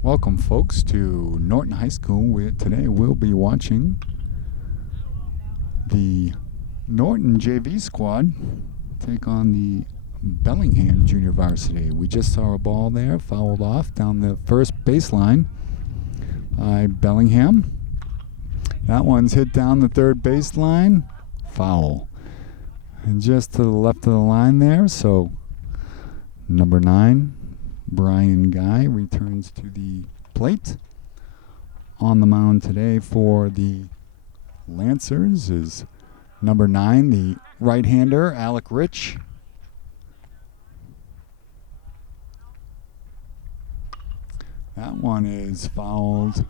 Welcome, folks, to Norton High School. Today we'll be watching the Norton JV squad take on the Bellingham Junior Varsity. We just saw a ball there fouled off down the first baseline by Bellingham. That one's hit down the third baseline. Foul. And just to the left of the line there, so number 9, Brian Guy, returns to the plate. On the mound today for the Lancers is number 9, the right-hander, Alec Rich. That one is fouled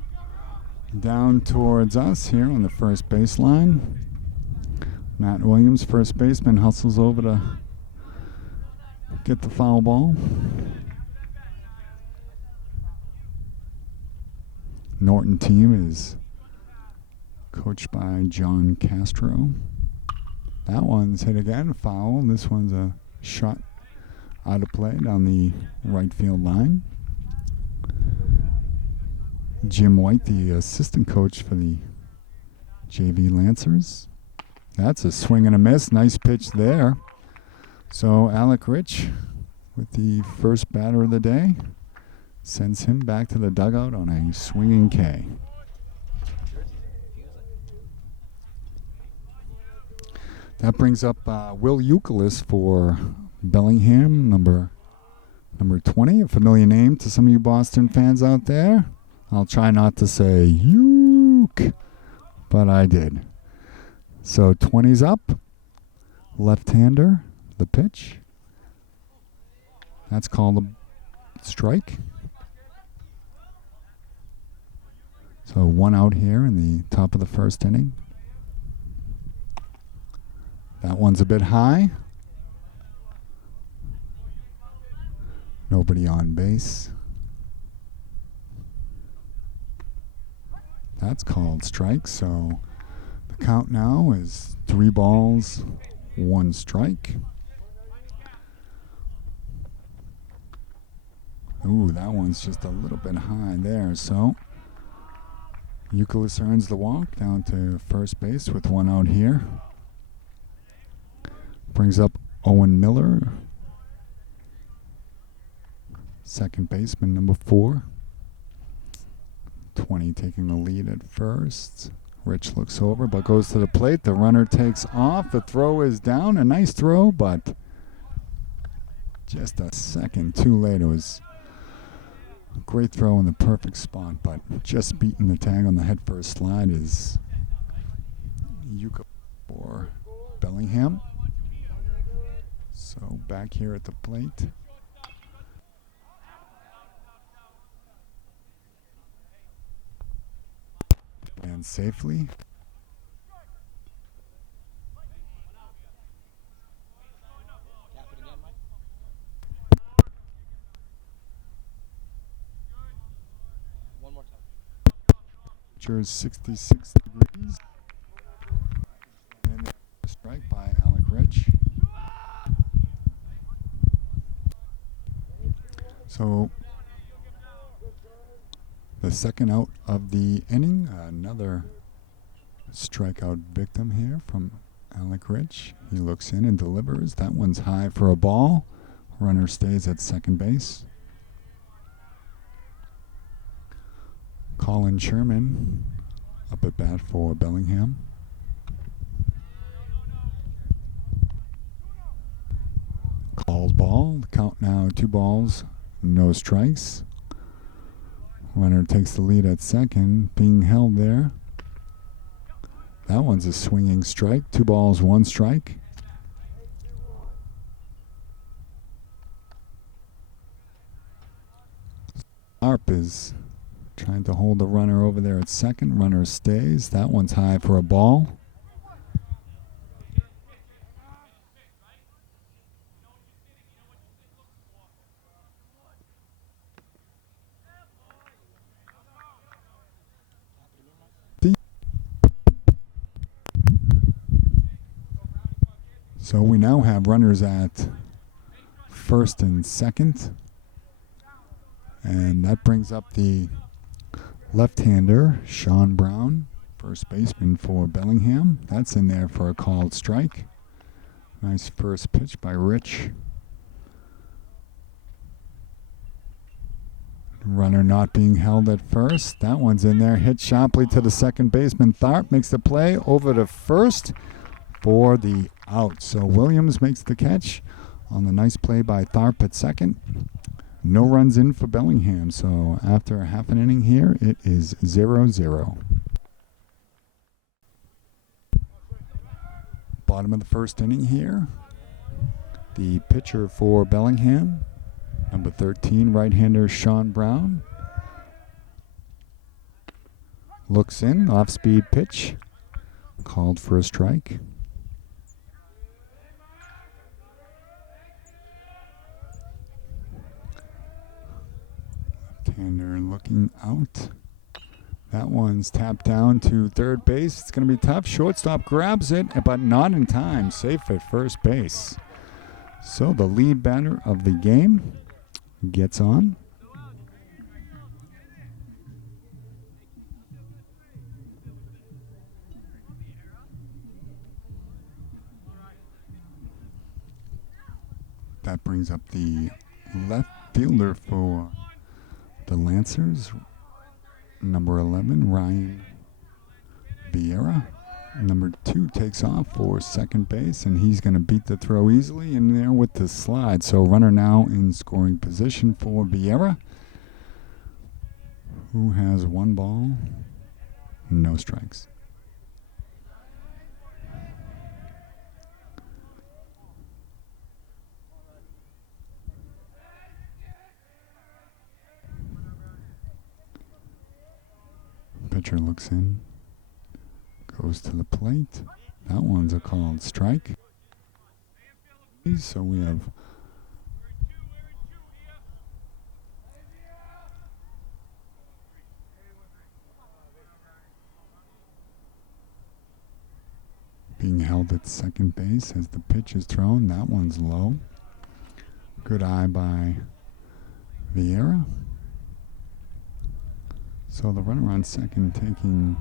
down towards us here on the first baseline. Matt Williams, first baseman, hustles over to get the foul ball. Norton team is coached by John Castro. That one's hit again, foul. This one's a shot out of play down the right field line. Jim White, the assistant coach for the JV Lancers. That's a swing and a miss. Nice pitch there. So Alec Rich, with the first batter of the day, sends him back to the dugout on a swinging K. That brings up Will Euclid for Bellingham, number 20, a familiar name to some of you Boston fans out there. I'll try not to say Uke, but I did. So 20's up, left-hander, the pitch. That's called a strike. So one out here in the top of the first inning. That one's a bit high. Nobody on base. That's called strike. So the count now is 3 balls, 1 strike. Ooh, that one's just a little bit high there. So Euclid earns the walk down to first base with 1 out here. Brings up Owen Miller, second baseman, number 4. 20 taking the lead at first. Rich looks over but goes to the plate. The runner takes off. The throw is down. A nice throw, but just a second too late. It was a great throw in the perfect spot, but just beating the tag on the head first slide is Yuka for Bellingham. So back here at the plate. And safely. One more time. Temperature's 66 degrees. And a strike by Alec Rich. So the second out of the inning, another strikeout victim here from Alec Rich. He looks in and delivers. That one's high for a ball. Runner stays at second base. Colin Sherman up at bat for Bellingham. Calls ball. Count now 2 balls, no strikes. Runner takes the lead at second, being held there. That one's a swinging strike. 2 balls, 1 strike. Arp is trying to hold the runner over there at second. Runner stays. That one's high for a ball. So we now have runners at first and second. And that brings up the left-hander, Sean Brown, first baseman for Bellingham. That's in there for a called strike. Nice first pitch by Rich. Runner not being held at first. That one's in there. Hit sharply to the second baseman. Tharp makes the play over to first for the out. So Williams makes the catch on the nice play by Tharp at second. No runs in for Bellingham. So after a half an inning here, it is 0-0. Bottom of the first inning here. The pitcher for Bellingham, number 13, right-hander Sean Brown. Looks in, off-speed pitch, called for a strike. Left-hander looking out. That one's tapped down to third base. It's going to be tough. Shortstop grabs it, but not in time. Safe at first base. So the lead batter of the game gets on. That brings up the left fielder for the Lancers, number 11, Ryan Vieira. Number 2 takes off for second base, and he's going to beat the throw easily in there with the slide. So runner now in scoring position for Vieira, who has 1 ball, no strikes. Pitcher looks in. Goes to the plate. That one's a called strike. So we have being held at second base as the pitch is thrown. That one's low. Good eye by Vieira. So the runner on second taking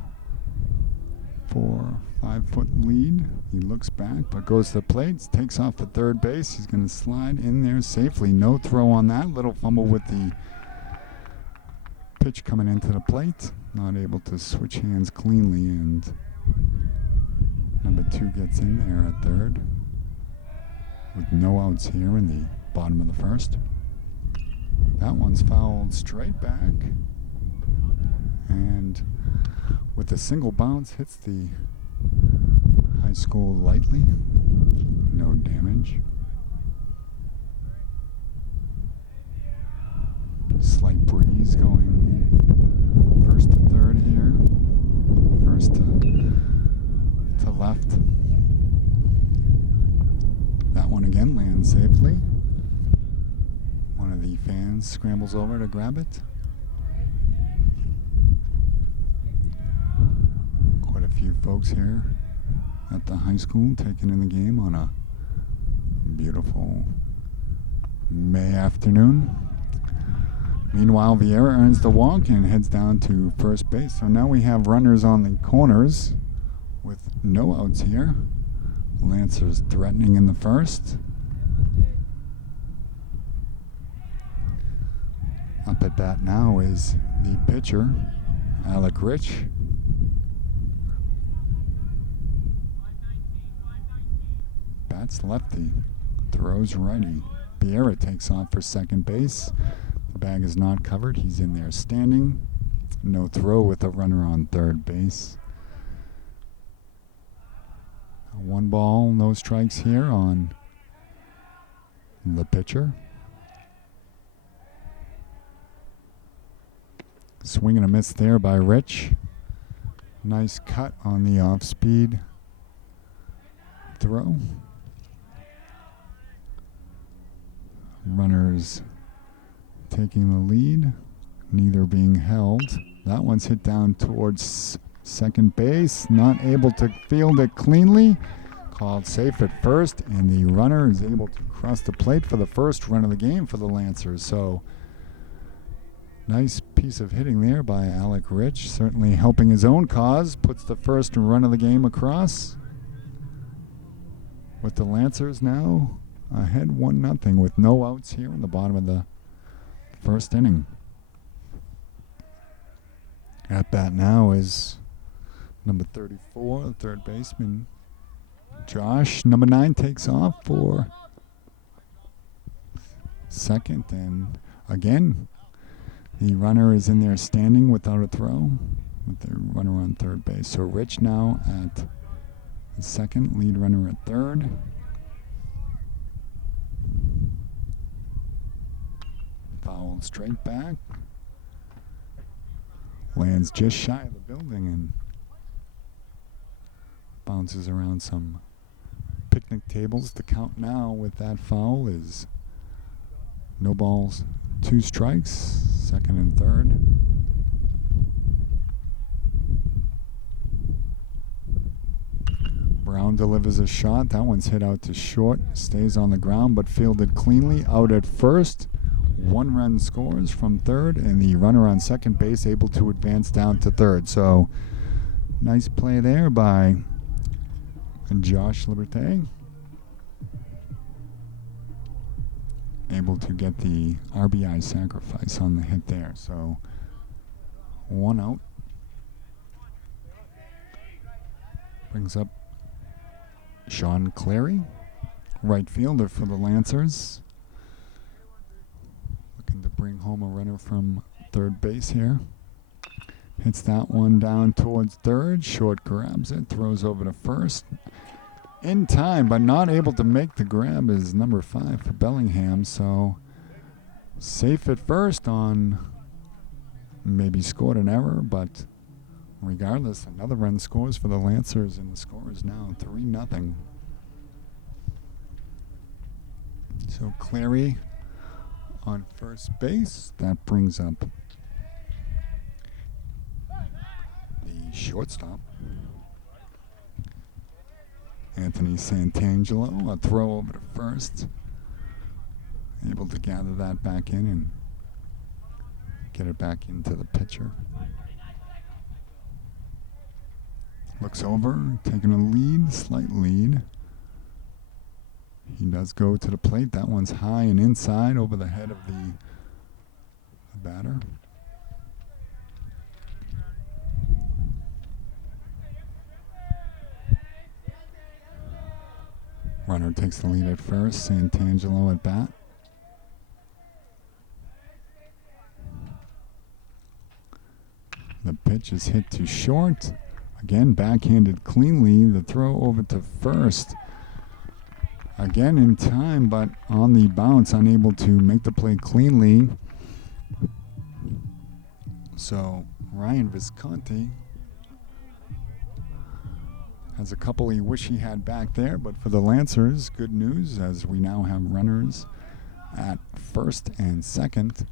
4-5 foot lead. He looks back but goes to the plate, takes off at third base. He's going to slide in there safely. No throw on that. Little fumble with the pitch coming into the plate. Not able to switch hands cleanly, and number 2 gets in there at third with no outs here in the bottom of the first. That one's fouled straight back, and with a single bounce, hits the high school lightly. No damage. Slight breeze going first to third here. First to left. That one again lands safely. One of the fans scrambles over to grab it. Few folks here at the high school taking in the game on a beautiful May afternoon. Meanwhile, Vieira earns the walk and heads down to first base. So now we have runners on the corners with no outs here. Lancers threatening in the first. Up at bat now is the pitcher, Alec Rich. Bats lefty, throws righty. Vieira takes off for second base. The bag is not covered. He's in there standing. No throw with a runner on third base. 1 ball, no strikes here on the pitcher. Swing and a miss there by Rich. Nice cut on the off-speed throw. Runners taking the lead, neither being held. That one's hit down towards second base, not able to field it cleanly. Called safe at first, and the runner is able to cross the plate for the first run of the game for the Lancers. So Nice piece of hitting there by Alec Rich, certainly helping his own cause. Puts the first run of the game across. With the Lancers now ahead 1-0 with no outs here in the bottom of the first inning. At bat now is number 34, the third baseman, Josh. Number 9 takes off for second, and again, the runner is in there standing without a throw with the runner on third base. So Rich now at second, lead runner at third. Foul straight back. Lands just shy of the building and bounces around some picnic tables. The count now with that foul is no balls, 2 strikes, second and third. Brown delivers a shot. That one's hit out to short. Stays on the ground but fielded cleanly. Out at first. 1 run scores from third, and the runner on second base able to advance down to third. So nice play there by Josh Liberté. Able to get the RBI sacrifice on the hit there. So 1 out. Brings up Sean Clary, right fielder for the Lancers. Looking to bring home a runner from third base here. Hits that one down towards third. Short grabs it, throws over to first. In time, but not able to make the grab is number 5 for Bellingham. So safe at first on maybe scored an error, but regardless, another run scores for the Lancers, and the score is now 3-0. So Clary on first base. That brings up the shortstop, Anthony Santangelo. A throw over to first. Able to gather that back in and get it back into the pitcher. Looks over, taking a lead, slight lead. He does go to the plate. That one's high and inside over the head of the batter. Runner takes the lead at first. Santangelo at bat. The pitch is hit to short. Again, backhanded cleanly. The throw over to first. Again in time, but on the bounce, unable to make the play cleanly. So Ryan Visconti has a couple he wish he had back there, but for the Lancers, good news as we now have runners at first and second.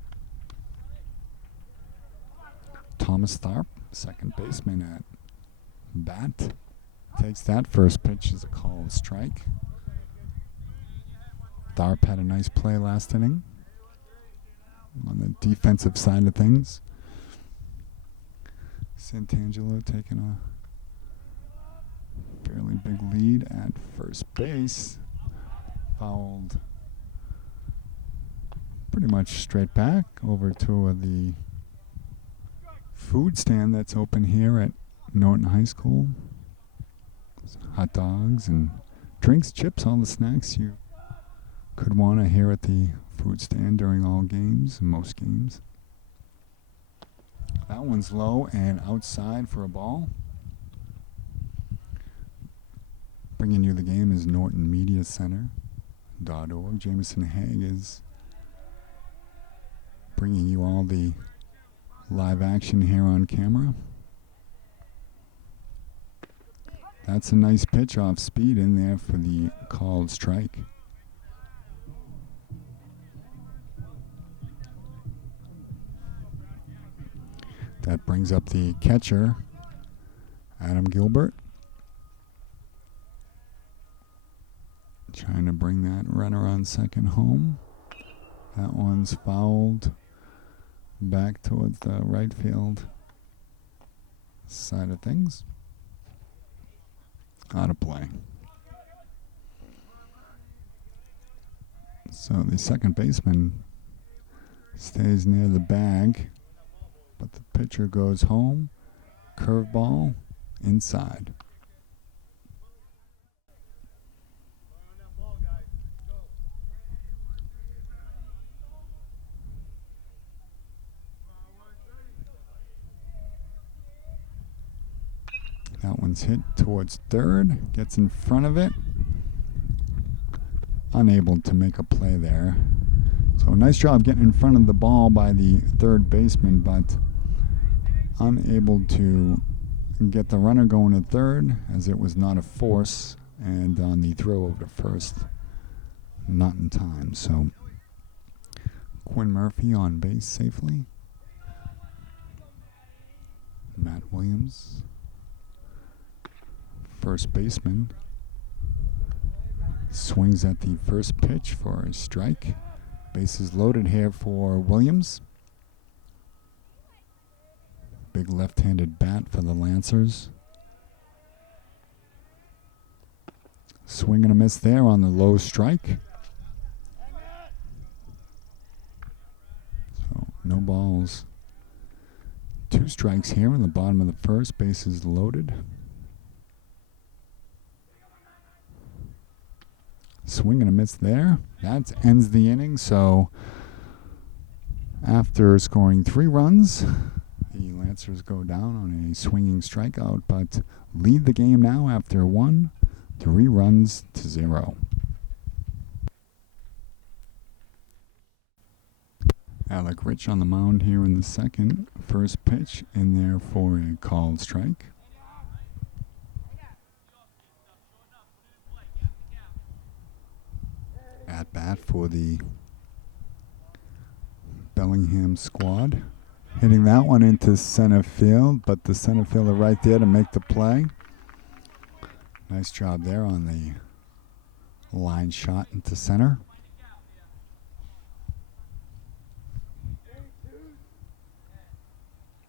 Thomas Tharp, second baseman at bat, takes that first pitch as a called strike. Tharp had a nice play last inning on the defensive side of things. Santangelo taking a fairly big lead at first base. Fouled pretty much straight back over to the food stand that's open here at Norton High School. Hot dogs and drinks, chips, all the snacks you could want to here at the food stand during all games, most games. That one's low and outside for a ball. Bringing you the game is Norton Media Center.org. Jameson Haig is bringing you all the live action here on camera. That's a nice pitch off speed in there for the called strike. That brings up the catcher, Adam Gilbert. Trying to bring that runner on second home. That one's fouled back towards the right field side of things. Out of play. So the second baseman stays near the bag, but the pitcher goes home. Curveball inside. That one's hit towards third, gets in front of it. Unable to make a play there. So nice job getting in front of the ball by the third baseman, but unable to get the runner going to third as it was not a force, and on the throw over to first, not in time. So Quinn Murphy on base safely. Matt Williams, first baseman, swings at the first pitch for a strike. Bases loaded here for Williams. Big left-handed bat for the Lancers. Swing and a miss there on the low strike. So no balls. 2 strikes here in the bottom of the first. Bases loaded. Swing and a miss there. That ends the inning. So after scoring 3 runs, the Lancers go down on a swinging strikeout, but lead the game now after 1, 3 runs to 0. Alec Rich on the mound here in the second. First pitch in there for a called strike. At bat for the Bellingham squad. Hitting that one into center field, but the center fielder right there to make the play. Nice job there on the line shot into center.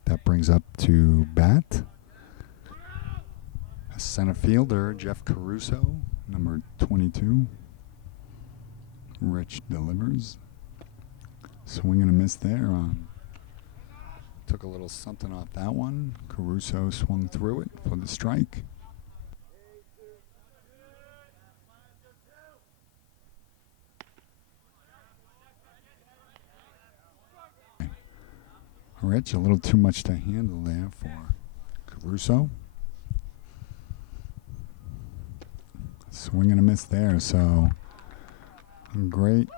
That brings up to bat a center fielder, Jeff Caruso, number 22. Rich delivers. Swing and a miss there on. Took a little something off that one. Caruso swung through it for the strike. Rich, a little too much to handle there for Caruso. Swing and a miss there, so great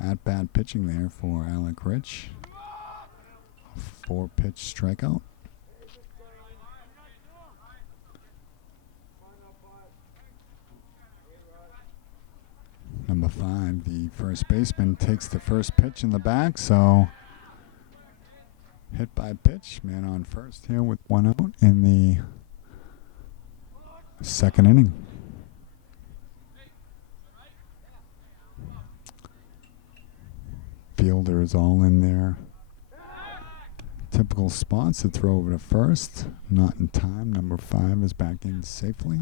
at-bat pitching there for Alec Rich. 4-pitch strikeout. Number 5, the first baseman, takes the first pitch in the back, so hit by pitch. Man on first here with 1 out in the second inning. Fielder is all in there. Typical spots to throw over to first. Not in time. Number 5 is back in safely.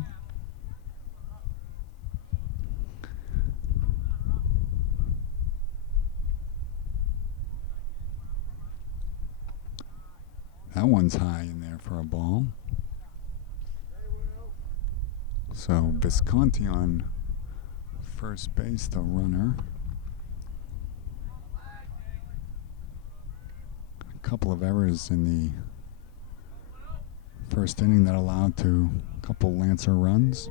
That one's high in there for a ball. So Visconti on first base, the runner. A couple of errors in the first inning that allowed to a couple Lancer runs.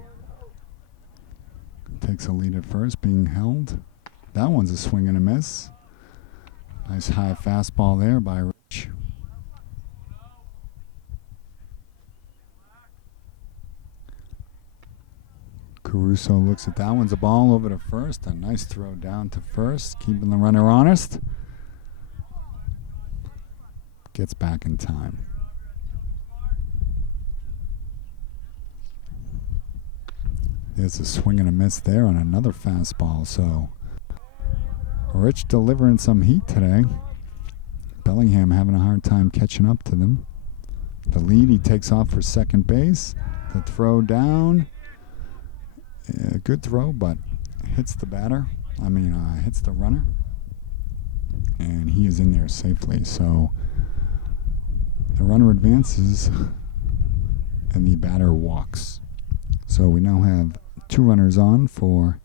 Takes a lead at first, being held. That one's a swing and a miss. Nice high fastball there by Rich. Caruso looks at that one's a ball over to first. A nice throw down to first, keeping the runner honest. Gets back in time. There's a swing and a miss there on another fastball. So Rich delivering some heat today. Bellingham having a hard time catching up to them. The lead, he takes off for second base. The throw down. Good throw, but hits the batter. Hits the runner. And he is in there safely. So the runner advances and the batter walks. So we now have 2 runners on for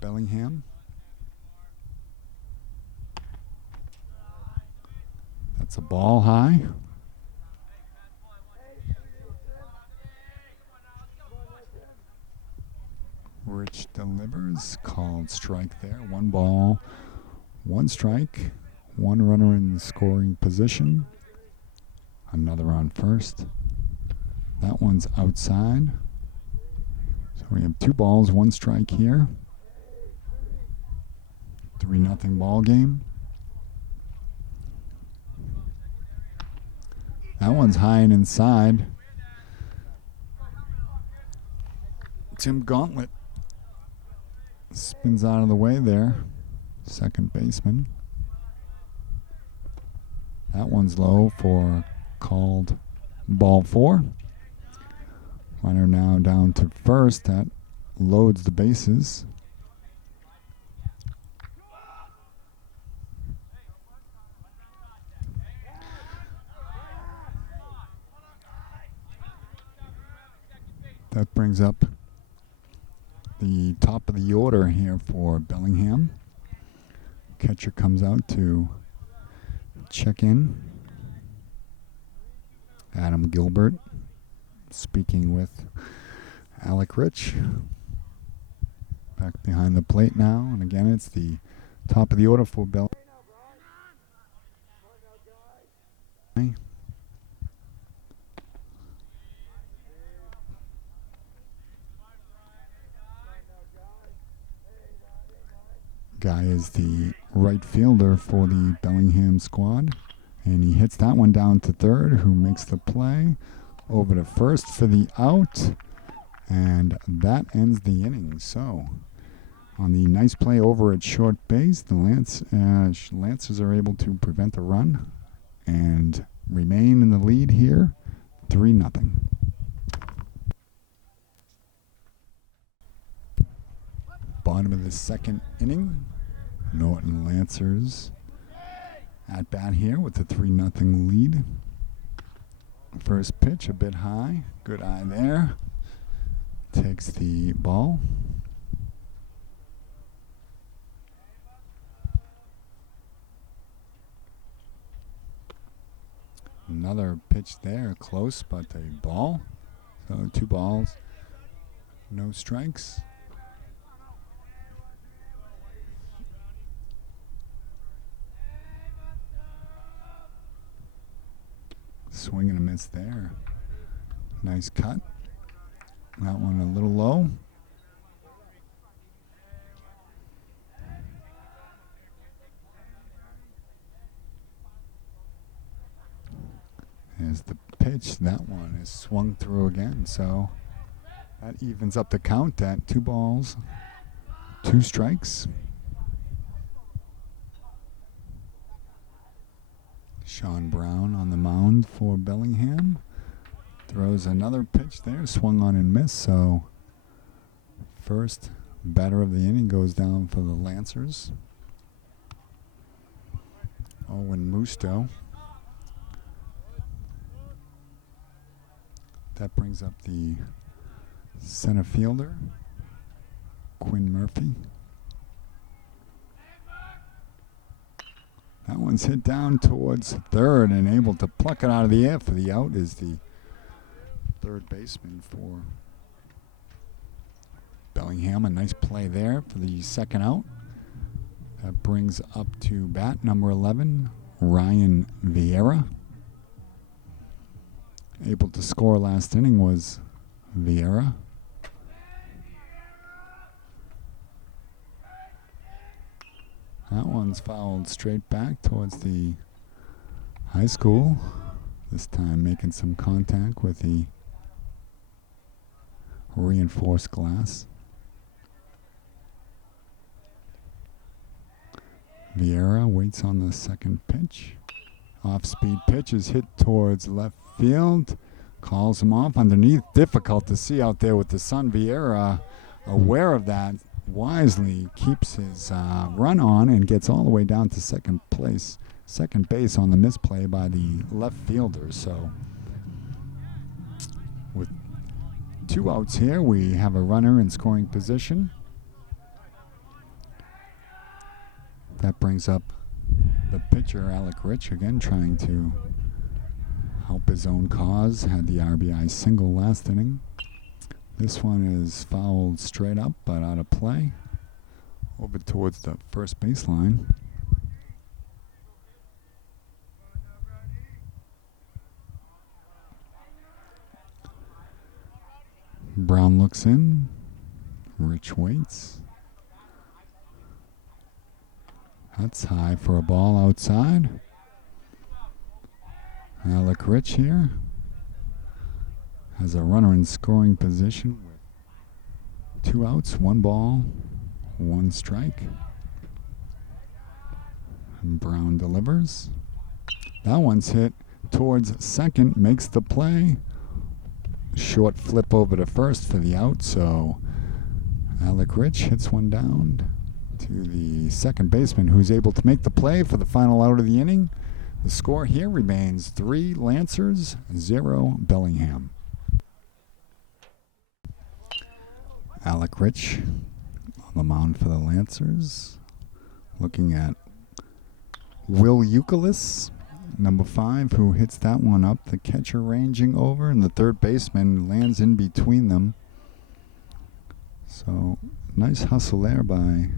Bellingham. That's a ball high. Rich delivers, called strike there. 1 ball, 1 strike, 1 runner in scoring position. Another on first. That one's outside. So we have 2 balls, 1 strike here. 3-0 ball game. That one's high and inside. Tim Gauntlet spins out of the way there. Second baseman. That one's low for called ball 4. Runner now down to first. That loads the bases. That brings up the top of the order here for Bellingham. Catcher comes out to check in. Adam Gilbert speaking with Alec Rich. Back behind the plate now, and again it's the top of the order for Bellingham. Guy is the right fielder for the Bellingham squad, and he hits that one down to third, who makes the play over to first for the out, and that ends the inning. So on the nice play over at short base, the Lancers are able to prevent the run and remain in the lead here, 3-0. Bottom of the second inning. Norton Lancers at bat here with the 3-0 lead. First pitch a bit high. Good eye there. Takes the ball. Another pitch there, close, but a ball. So 2 balls, no strikes. Swing and a miss there. Nice cut. That one a little low. There's the pitch. That one is swung through again. So that evens up the count at 2 balls, 2 strikes. Sean Brown on the mound for Bellingham. Throws another pitch there, swung on and missed. So first batter of the inning goes down for the Lancers. Owen Musto. That brings up the center fielder, Quinn Murphy. That one's hit down towards third and able to pluck it out of the air for the out is the third baseman for Bellingham. A nice play there for the second out. That brings up to bat number 11, Ryan Vieira. Able to score last inning was Vieira. That one's fouled straight back towards the high school. This time making some contact with the reinforced glass. Vieira waits on the second pitch. Off-speed pitch is hit towards left field. Calls him off underneath. Difficult to see out there with the sun. Vieira, aware of that, wisely keeps his run on and gets all the way down to second base on the misplay by the left fielder. So with 2 outs here, we have a runner in scoring position. That brings up the pitcher, Alec Rich, again trying to help his own cause. Had the RBI single last inning. This one is fouled straight up, but out of play. Over towards the first baseline. Brown looks in. Rich waits. That's high for a ball outside. Alec Rich here has a runner in scoring position with 2 outs, 1 ball, 1 strike. And Brown delivers. That one's hit towards second, makes the play. Short flip over to first for the out, so Alec Rich hits one down to the second baseman, who's able to make the play for the final out of the inning. The score here remains 3 Lancers, 0 Bellingham. Alec Rich on the mound for the Lancers. Looking at Will Euclid, number 5, who hits that one up. The catcher ranging over, and the third baseman lands in between them. So nice hustle there by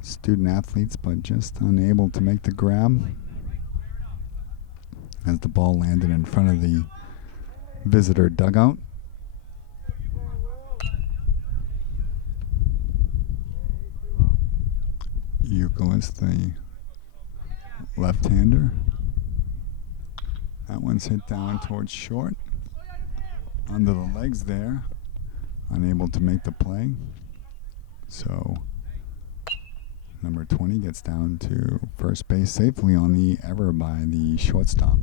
student athletes, but just unable to make the grab as the ball landed in front of the visitor dugout. Euclid, the left-hander. That one's hit down towards short. Under the legs there. Unable to make the play. So number 20 gets down to first base safely on the error by the shortstop.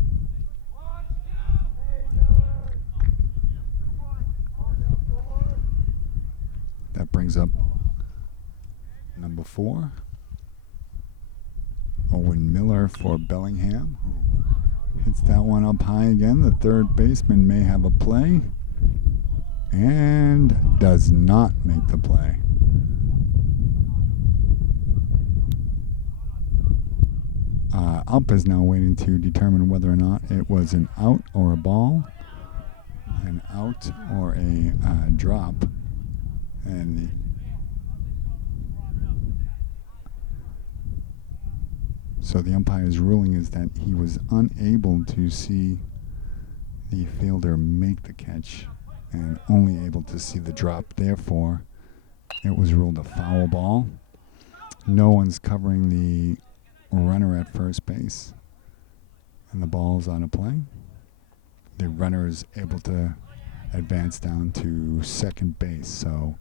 That brings up number 4, Owen Miller for Bellingham, who hits that one up high again. The third baseman may have a play and does not make the play. Ump is now waiting to determine whether or not it was an out or a ball, an out or a drop, and so the umpire's ruling is that he was unable to see the fielder make the catch and only able to see the drop. Therefore, it was ruled a foul ball. No one's covering the runner at first base, and the ball's out of play. The runner is able to advance down to second base. So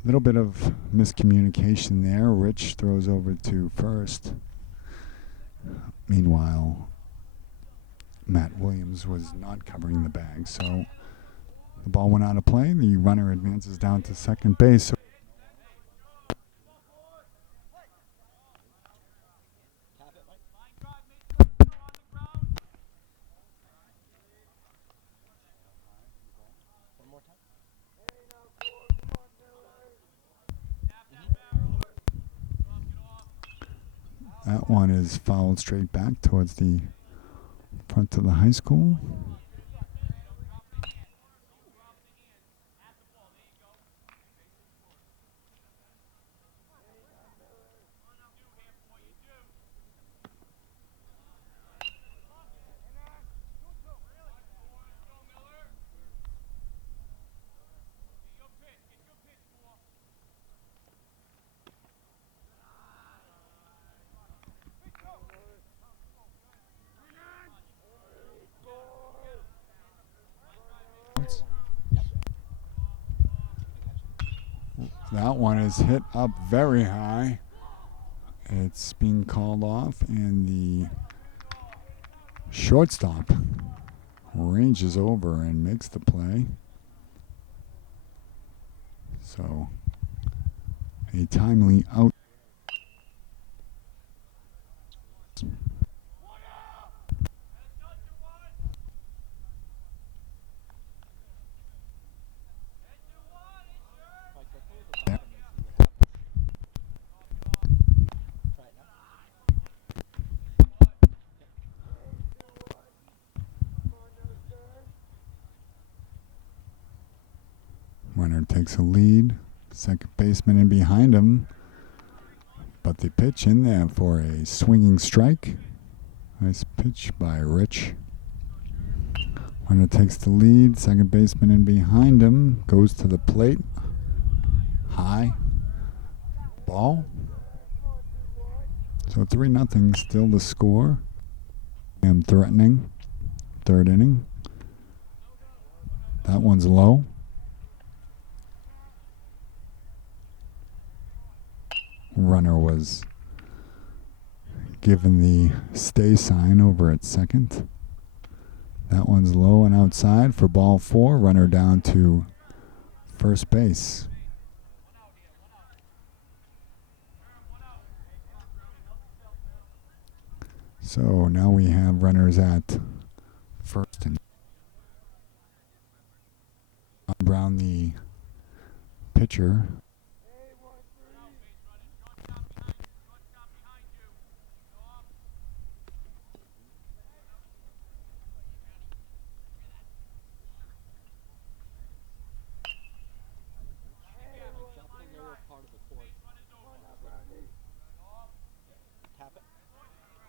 a little bit of miscommunication there. Rich throws over to first. Meanwhile, Matt Williams was not covering the bag, so the ball went out of play. The runner advances down to second base. So that one is fouled straight back towards the front of the high school. That one is hit up very high. It's being called off, and the shortstop ranges over and makes the play. So a timely out. Mike, go play with the bottom and see what happens. Try it now. Runner takes a lead. Second baseman in behind him. But the pitch in there for a swinging strike. Nice pitch by Rich. Runner takes the lead. Second baseman in behind him. Goes to the plate. High. Ball. So 3-0 still the score. I'm threatening. Third inning. That one's low. Runner was given the stay sign over at second. That one's low and outside for ball 4. Runner down to first base. So now we have runners at first and Brown, the pitcher. Drop the lower part of the court. Tap it. Nothing. Do it now.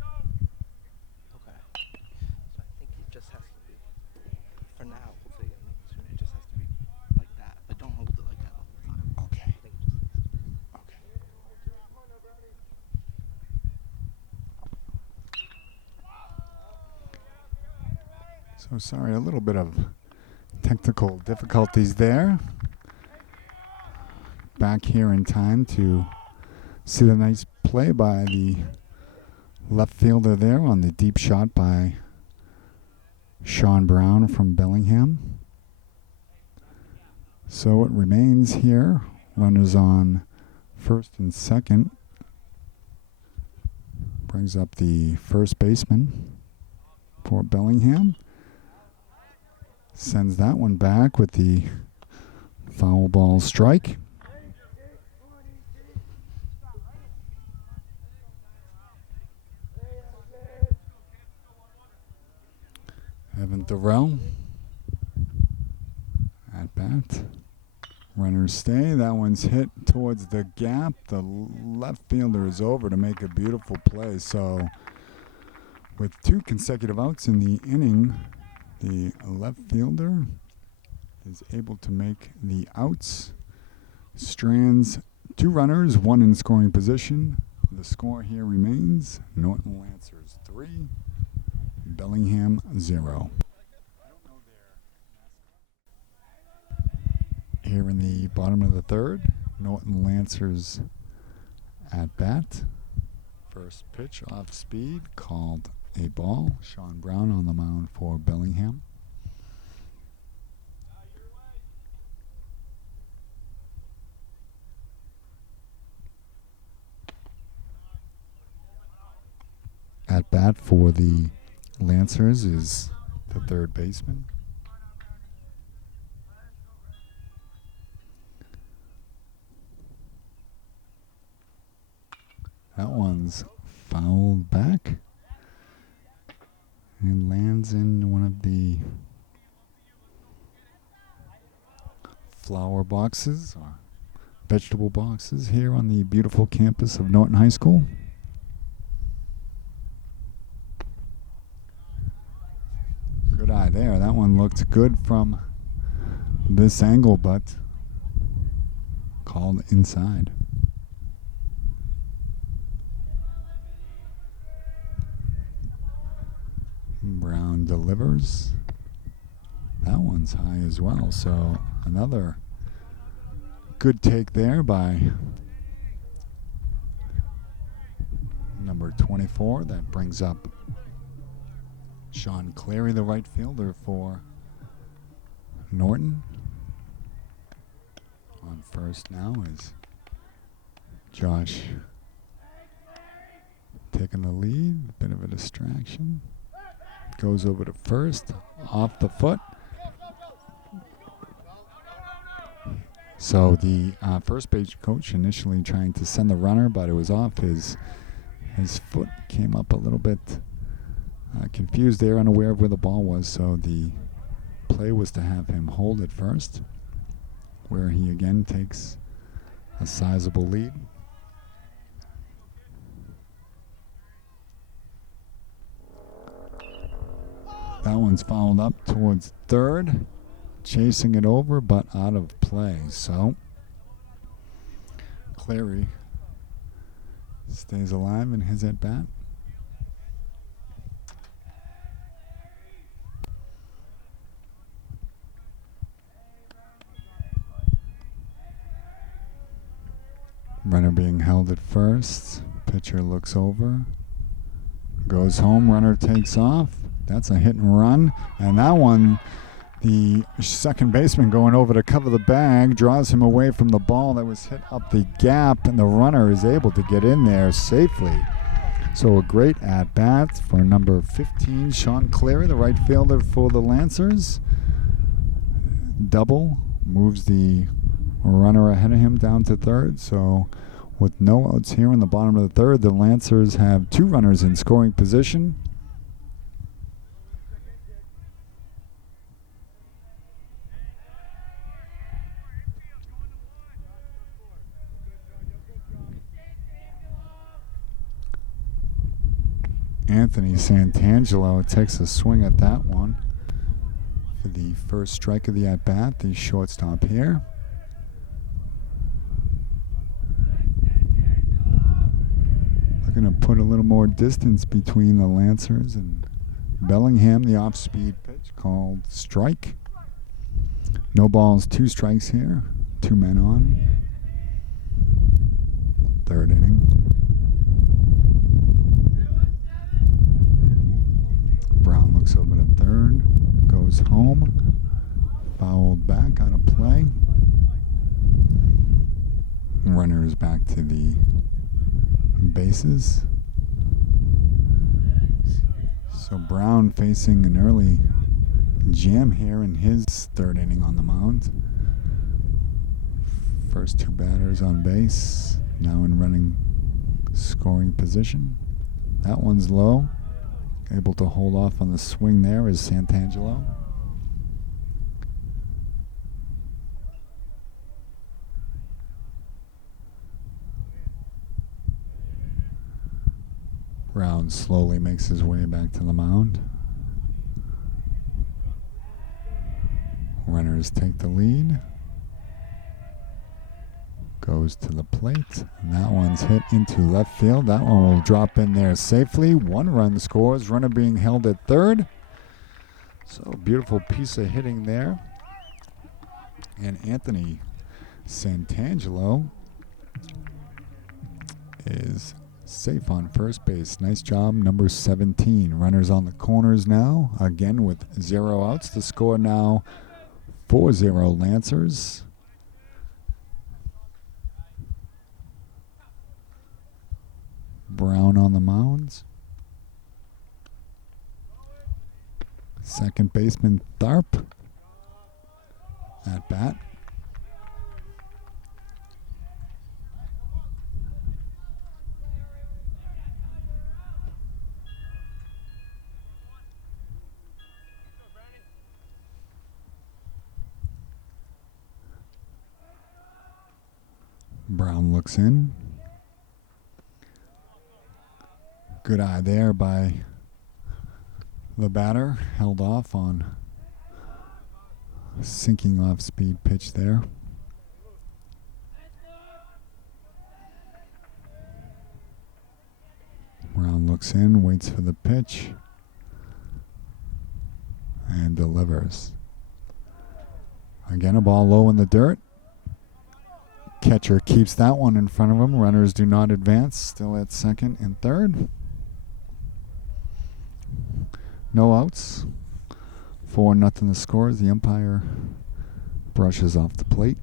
Talk. Okay. So I think it just has to be, for now, hopefully it just has to be like that. But don't hold it like that all the time. Okay. I think it just has to be. Okay. So sorry, a little bit of technical difficulties there. Back here in time to see the nice play by the left fielder there on the deep shot by Sean Brown from Bellingham. So it remains here. Runners on first and second. Brings up the first baseman for Bellingham. Sends that one back with the foul ball strike. Evan Thoreau at bat. Runners stay. That one's hit towards the gap. The left fielder is over to make a beautiful play. So with 2 consecutive outs in the inning, the left fielder is able to make the outs. Strands 2 runners, 1 in scoring position. The score here remains Norton Lancers 3, Bellingham 0. Here in the bottom of the third, Norton Lancers at bat. First pitch off speed, called a ball. Sean Brown on the mound for Bellingham. At bat for the Lancers is the third baseman. That one's fouled back. and lands in one of the flower boxes or vegetable boxes here on the beautiful campus of Norton High School. Good eye there. That one looked good from this angle, but called inside. Brown delivers. That one's high as well. So another good take there by number 24. That brings up Sean Clary, the right fielder for Norton. On first now is Josh taking the lead. Bit of a distraction. Goes over to first, off the foot. So the first base coach initially trying to send the runner, but it was off. His foot came up a little bit confused there, unaware of where the ball was. So the play was to have him hold it first, where he again takes a sizable lead. That one's fouled up towards third, chasing it over, but out of play. So Clary stays alive in his at bat. Runner being held at first. Pitcher looks over. Goes home. Runner takes off. That's a hit and run. And that one, the second baseman going over to cover the bag, draws him away from the ball that was hit up the gap, and the runner is able to get in there safely. So a great at-bat for number 15, Sean Clary, the right fielder for the Lancers. Double moves the runner ahead of him down to third. So with no outs here in the bottom of the third, the Lancers have two runners in scoring position. Anthony Santangelo takes a swing at that one for the first strike of the at-bat, the shortstop here. Looking to put a little more distance between the Lancers and Bellingham, the off-speed pitch called strike. No balls, 2 strikes here, 2 men on. Third inning. Brown looks over to third, goes home, fouled back out of play. Runner is back to the bases. So Brown facing an early jam here in his third inning on the mound. First 2 batters on base, now in running scoring position. That one's low. Able to hold off on the swing there is Santangelo. Brown slowly makes his way back to the mound. Runners take the lead. Goes to the plate, and that one's hit into left field. That one will drop in there safely. 1 run scores, runner being held at third. So beautiful piece of hitting there. And Anthony Santangelo is safe on first base. Nice job, number 17. Runners on the corners now, again with 0 outs. The score now 4-0 Lancers. Brown on the mounds. Second baseman Tharp at bat. Brown looks in. Good eye there by the batter. Held off on sinking off-speed pitch there. Brown looks in, waits for the pitch, and delivers. Again, a ball low in the dirt. Catcher keeps that one in front of him. Runners do not advance. Still at second and third. No outs. 4-0 the score as the umpire brushes off the plate.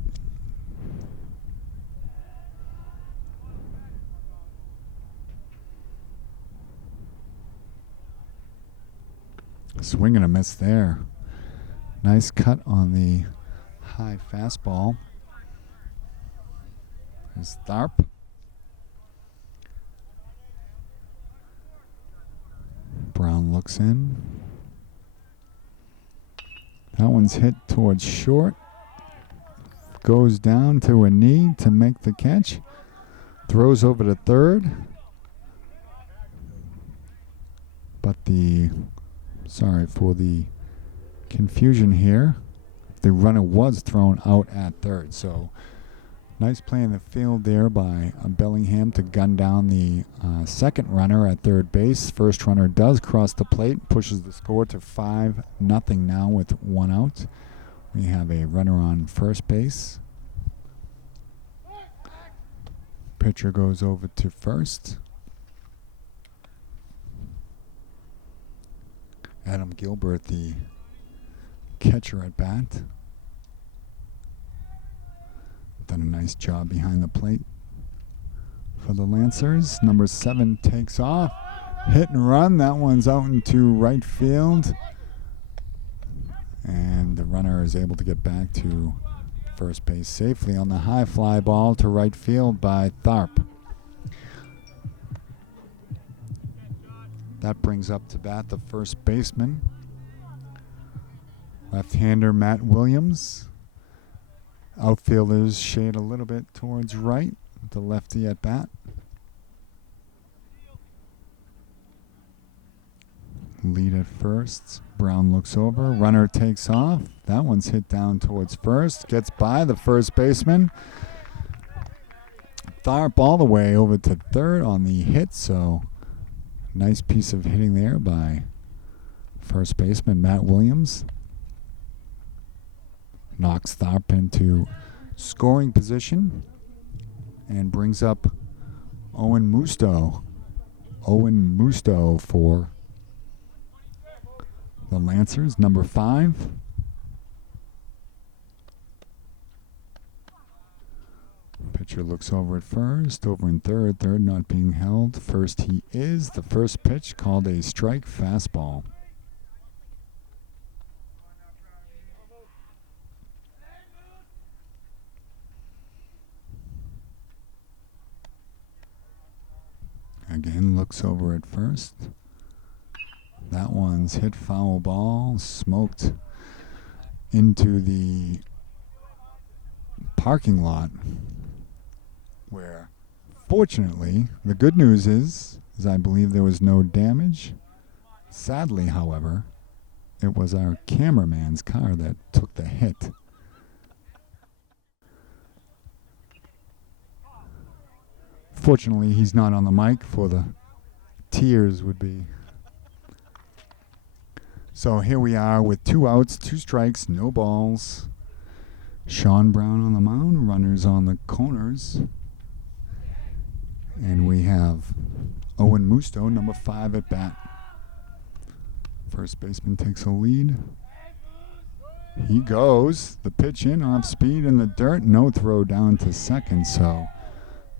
Swing and a miss there. Nice cut on the high fastball. There's Tharp. Brown looks in. That one's hit towards short. Goes down to a knee to make the catch. Throws over to third. But sorry for the confusion here. The runner was thrown out at third. So nice play in the field there by Bellingham to gun down the second runner at third base. First runner does cross the plate, pushes the score to 5-0 now with 1 out. We have a runner on first base. Pitcher goes over to first. Adam Gilbert, the catcher at bat. Done a nice job behind the plate for the Lancers. Number 7 takes off. Hit and run. That one's out into right field. And the runner is able to get back to first base safely on the high fly ball to right field by Tharp. That brings up to bat the first baseman, left-hander Matt Williams. Outfielders shade a little bit towards right, the lefty at bat. Lead at first. Brown looks over. Runner takes off. That one's hit down towards first. Gets by the first baseman. Tharp all the way over to third on the hit, so nice piece of hitting there by first baseman Matt Williams. Knocks Tharp into scoring position and brings up Owen Musto. Owen Musto for the Lancers, number 5. Pitcher looks over at first, over in third, third not being held. First he is. The first pitch called a strike fastball. Again, looks over at first. That one's hit foul ball, smoked into the parking lot, where fortunately the good news is I believe there was no damage. Sadly, however, it was our cameraman's car that took the hit. Fortunately, he's not on the mic for the tears would be. So here we are with 2 outs, 2 strikes, no balls. Sean Brown on the mound, runners on the corners. And we have Owen Musto, number 5 at bat. First baseman takes a lead. He goes. The pitch in, off speed in the dirt. No throw down to second, so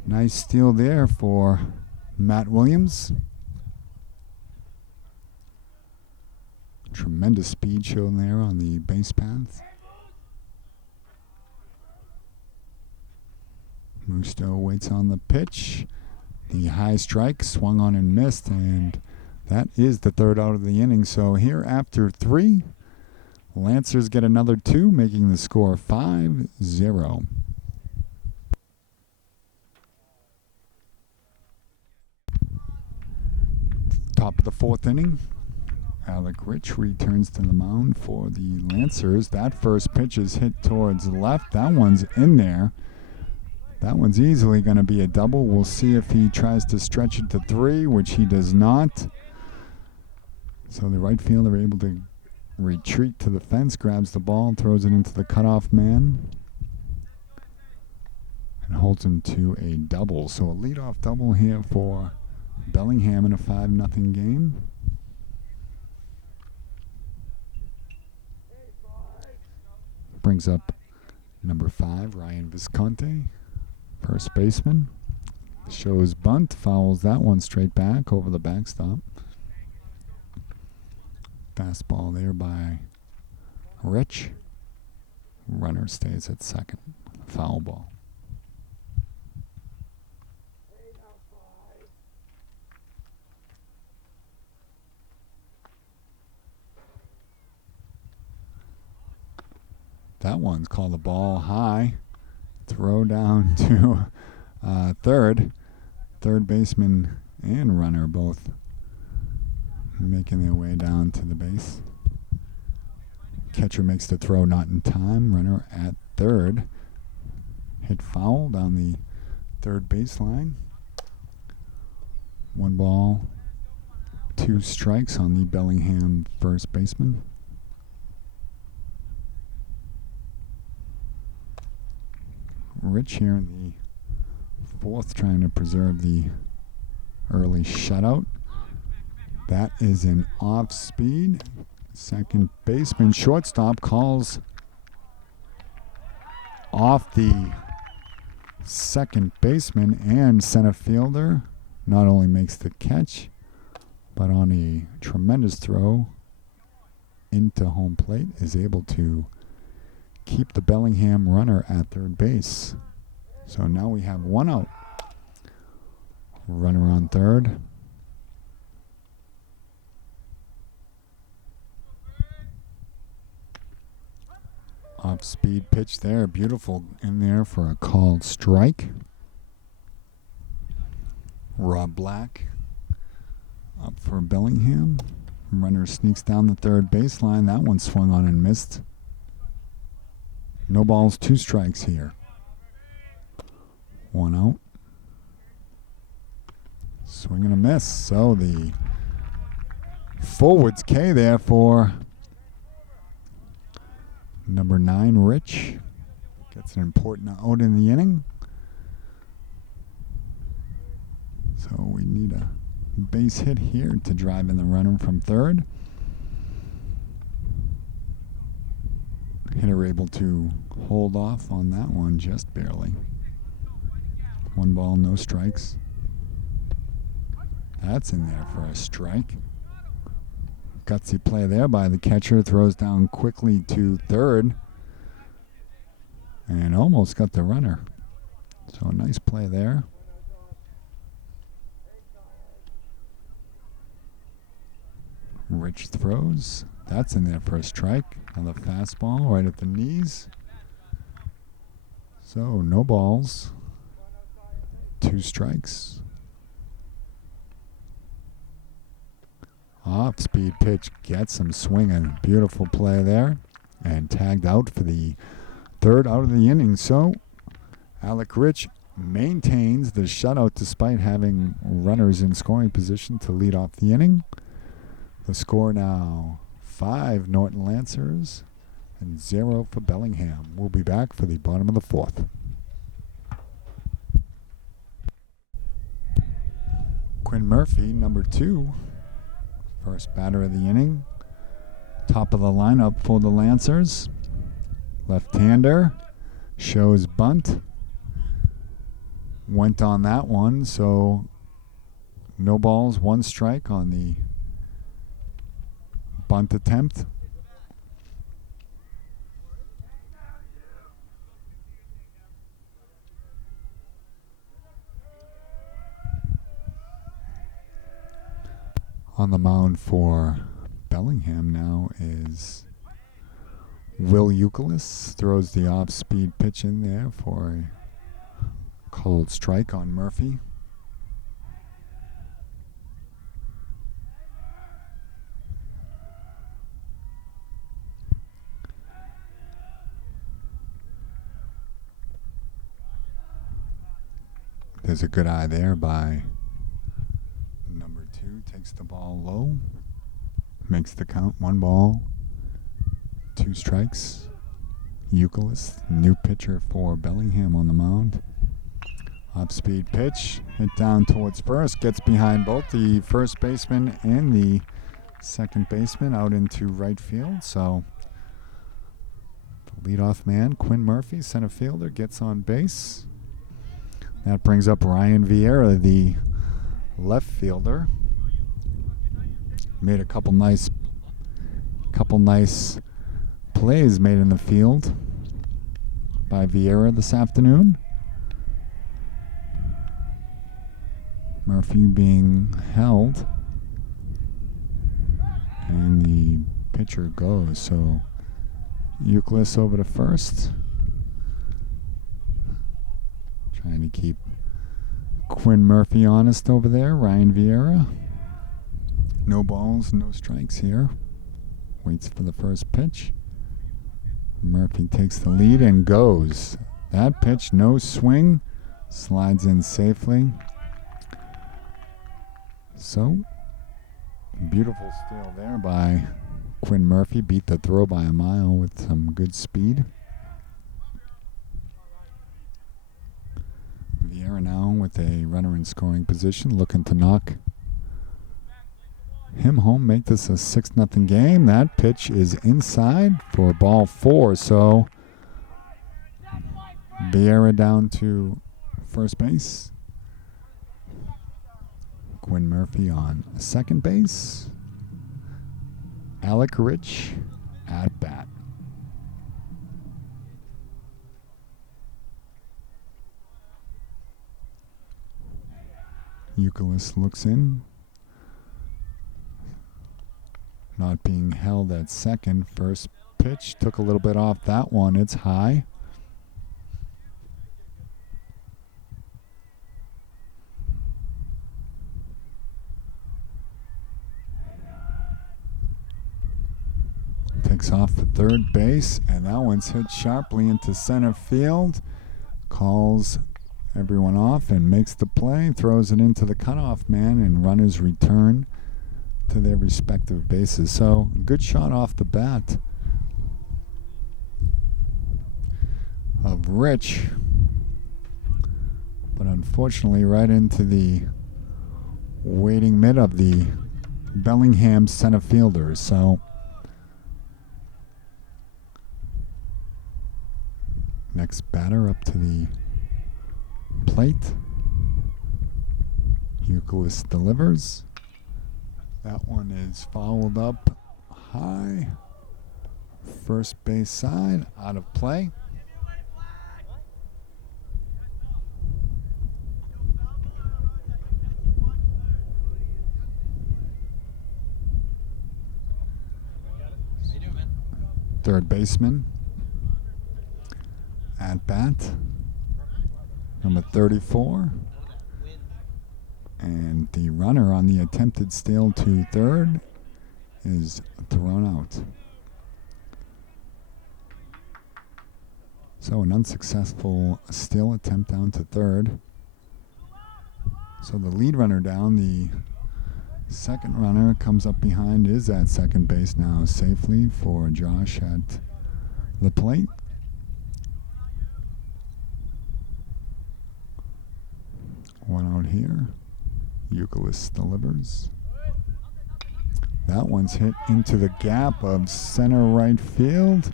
nice steal there for Matt Williams. Tremendous speed shown there on the base path. Musto waits on the pitch. The high strike swung on and missed, and that is the 3rd out of the inning. So here after 3, Lancers get another 2, making the score 5-0. Top of the fourth inning. Alec Rich returns to the mound for the Lancers. That first pitch is hit towards left. That one's in there. That one's easily going to be a double. We'll see if he tries to stretch it to 3, which he does not. So the right fielder able to retreat to the fence, grabs the ball, throws it into the cutoff man, and holds him to a double. So a leadoff double here for Bellingham in a 5-0 game. Brings up number 5, Ryan Visconti, first baseman. Shows bunt, fouls that one straight back over the backstop. Fastball there by Rich. Runner stays at second. Foul ball. That one's called a ball high. Throw down to third. Third baseman and runner both making their way down to the base. Catcher makes the throw not in time. Runner at third. Hit foul down the third baseline. 1 ball, 2 strikes on the Bellingham first baseman. Rich here in the 4th trying to preserve the early shutout. That is an off speed. Second baseman, shortstop calls off the second baseman, and center fielder not only makes the catch, but on a tremendous throw into home plate is able to keep the Bellingham runner at third base. So now we have 1 out. Runner on third. Off-speed pitch there. Beautiful in there for a called strike. Rob Black up for Bellingham. Runner sneaks down the third baseline. That one swung on and missed. No balls, 2 strikes here. 1 out. Swing and a miss. So the forwards K there for number 9, Rich. Gets an important out in the inning. So we need a base hit here to drive in the runner from third. Hitter able to hold off on that one just barely. 1 ball, no strikes. That's in there for a strike. Gutsy play there by the catcher. Throws down quickly to third. And almost got the runner. So a nice play there. Rich throws. That's in there for a strike. Another fastball right at the knees. So no balls. 2 strikes. Off-speed pitch gets him swinging. Beautiful play there. And tagged out for the 3rd out of the inning. So Alec Rich maintains the shutout despite having runners in scoring position to lead off the inning. The score now 5 Norton Lancers and 0 for Bellingham. We'll be back for the bottom of the 4th. Quinn Murphy, number 2, first batter of the inning. Top of the lineup for the Lancers. Left-hander, shows bunt. Went on that one, so no balls, 1 strike on the bunt attempt. On the mound for Bellingham now is Will Euclid. Throws the off-speed pitch in there for a called strike on Murphy. There's a good eye there by number 2. Takes the ball low. Makes the count. 1 ball, 2 strikes. Euclid, new pitcher for Bellingham on the mound. Off-speed pitch. Hit down towards first. Gets behind both the first baseman and the second baseman out into right field. So the leadoff man, Quinn Murphy, center fielder, gets on base. That brings up Ryan Vieira, the left fielder. Made a couple nice plays made in the field by Vieira this afternoon. Murphy being held, and the pitcher goes. So Euclid over to first, trying to keep Quinn Murphy honest over there. Ryan Vieira, no balls, no strikes here. Waits for the first pitch. Murphy takes the lead and goes. That pitch, no swing, slides in safely. So, beautiful steal there by Quinn Murphy. Beat the throw by a mile with some good speed. Vieira now with a runner in scoring position, looking to knock him home, make this a 6-0 game. That pitch is inside for ball 4. So Vieira down to first base. Quinn Murphy on second base. Alec Rich at bat. Euclid looks in. Not being held at second. First pitch took a little bit off that one. It's high. Takes off the third base, and that one's hit sharply into center field. Calls everyone off and makes the play. Throws it into the cutoff man, and runners return to their respective bases. So, good shot off the bat of Rich, but unfortunately right into the waiting mid of the Bellingham center fielders. So, next batter up to the plate. Euclid delivers. That one is fouled up high. First base side, out of play. Third baseman at bat, number 34. And the runner on the attempted steal to third is thrown out. So an unsuccessful steal attempt down to third. So the lead runner down, the second runner comes up behind, is at second base now safely for Josh at the plate. One out here. Euclid delivers. That one's hit into the gap of center right field.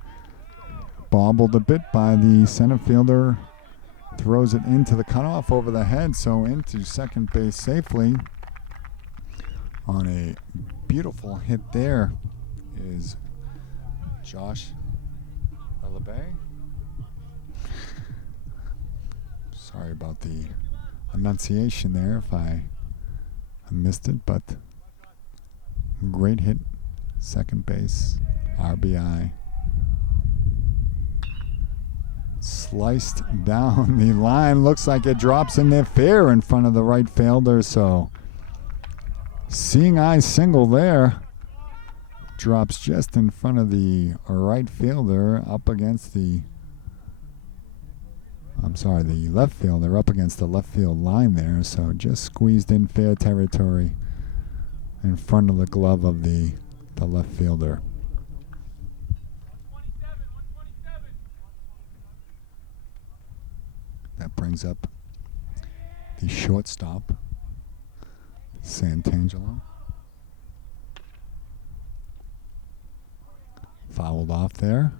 Bobbled a bit by the center fielder. Throws it into the cutoff over the head, so into second base safely. On a beautiful hit there is Josh Elabay. Sorry about the enunciation there if I missed it, but great hit, second base, RBI. Sliced down the line, looks like it drops in there fair in front of the right fielder, so seeing eye single there. Drops just in front of the right fielder, up against the I'm sorry, the left field. They're up against the left field line there, so just squeezed in fair territory in front of the glove of the left fielder. That brings up the shortstop, Santangelo. Fouled off there.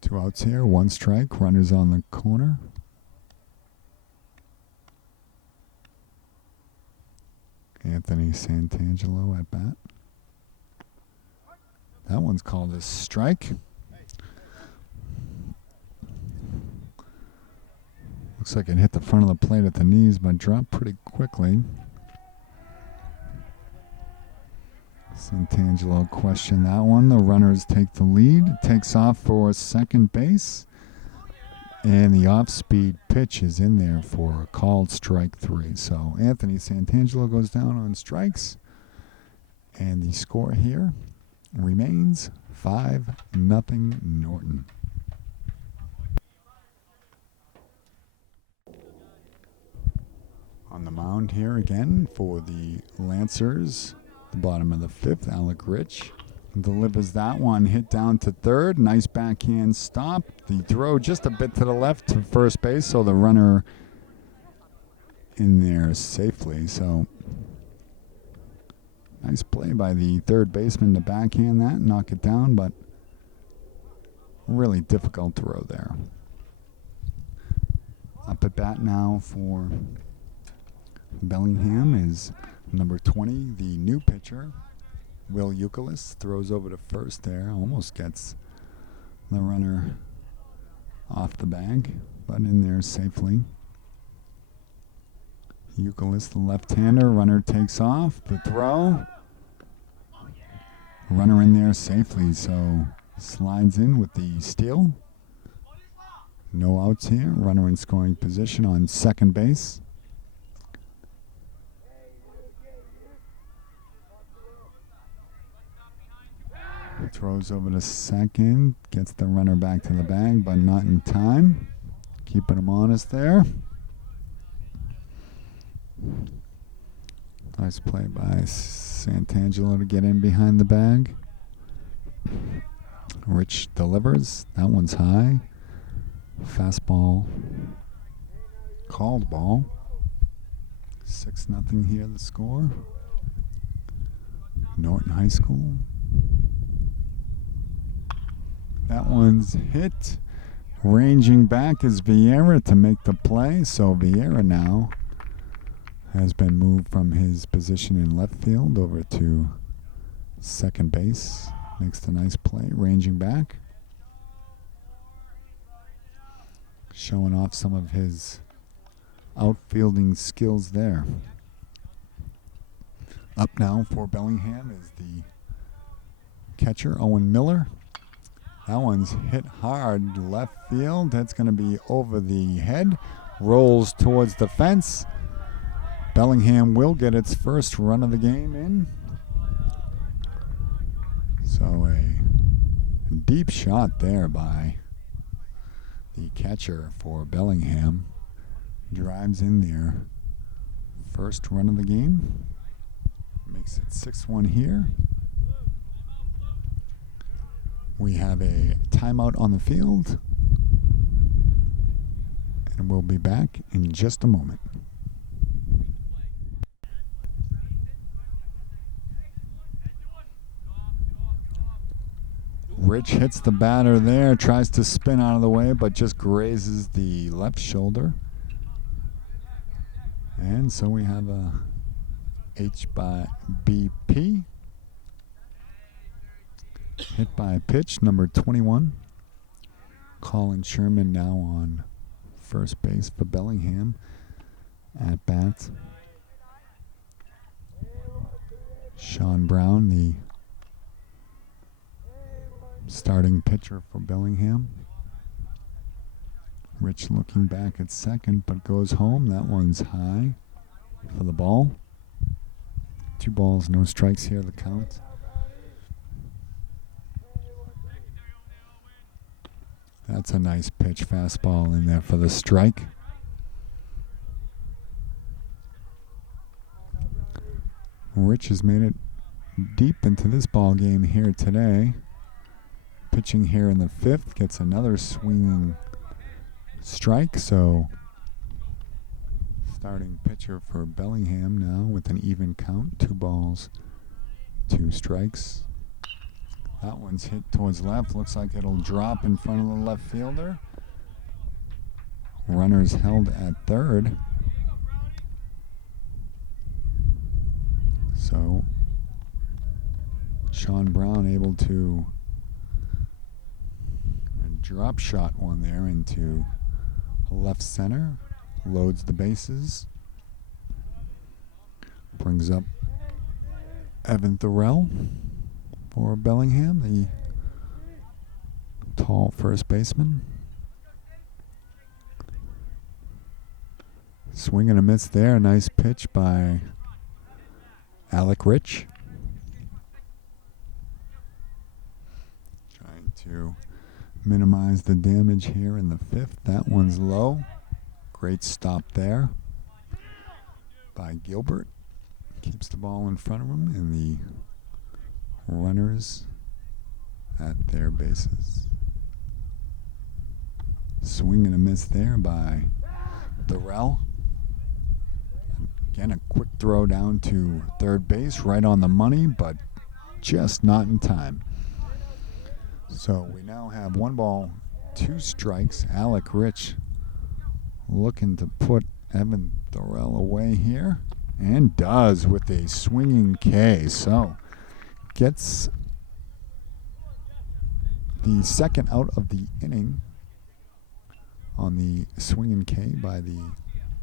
Two outs here, one strike, runners on the corner. Anthony Santangelo at bat. That one's called a strike. Looks like it hit the front of the plate at the knees, but dropped pretty quickly. Santangelo questioned that one. The runners take the lead. Takes off for second base. And the off-speed pitch is in there for a called strike 3. So Anthony Santangelo goes down on strikes. And the score here remains 5-0 Norton. On the mound here again for the Lancers, the bottom of the 5th, Alec Rich delivers that one, hit down to third. Nice backhand stop. The throw just a bit to the left to first base, so the runner in there safely. So nice play by the third baseman to backhand that, knock it down, but really difficult throw there. Up at bat now for Bellingham is number 20, the new pitcher, Will Euclid. Throws over to first there, almost gets the runner off the bag, but in there safely. Euclid, the left-hander, runner takes off, the throw. Runner in there safely, so slides in with the steal. No outs here, runner in scoring position on second base. Throws over to second, gets the runner back to the bag, but not in time. Keeping him honest there. Nice play by Santangelo to get in behind the bag. Rich delivers. That one's high. Fastball. Called ball. 6-0 here, the score. Norton High School. That one's hit. Ranging back is Vieira to make the play. So Vieira now has been moved from his position in left field over to second base. Makes the nice play. Ranging back. Showing off some of his outfielding skills there. Up now for Bellingham is the catcher, Owen Miller. That one's hit hard left field. That's going to be over the head. Rolls towards the fence. Bellingham will get its first run of the game in. So a deep shot there by the catcher for Bellingham. Drives in there. First run of the game. Makes it 6-1 here. We have a timeout on the field, and we'll be back in just a moment. Rich hits the batter there, tries to spin out of the way, but just grazes the left shoulder. And so we have a H by BP. Hit by a pitch, number 21. Colin Sherman now on first base for Bellingham. At bat, Sean Brown, the starting pitcher for Bellingham. Rich looking back at second, but goes home. That one's high for the ball. 2 balls, no strikes here, the count. That's a nice pitch, fastball in there for the strike. Rich has made it deep into this ball game here today. Pitching here in the 5th, gets another swinging strike, so starting pitcher for Bellingham now with an even count, 2 balls, 2 strikes. That one's hit towards left, looks like it'll drop in front of the left fielder. Runners held at third. So Sean Brown able to drop shot one there into left center, loads the bases, brings up Evan Thorell for Bellingham, the tall first baseman. Swing and a miss there, nice pitch by Alec Rich. Trying to minimize the damage here in the 5th. That one's low. Great stop there by Gilbert. Keeps the ball in front of him, and the runners at their bases. Swing and a miss there by Thorell. Again, a quick throw down to third base, right on the money, but just not in time. So we now have 1 ball, 2 strikes. Alec Rich looking to put Evan Thorell away here, and does with a swinging K. So gets the second out of the inning on the swinging K by the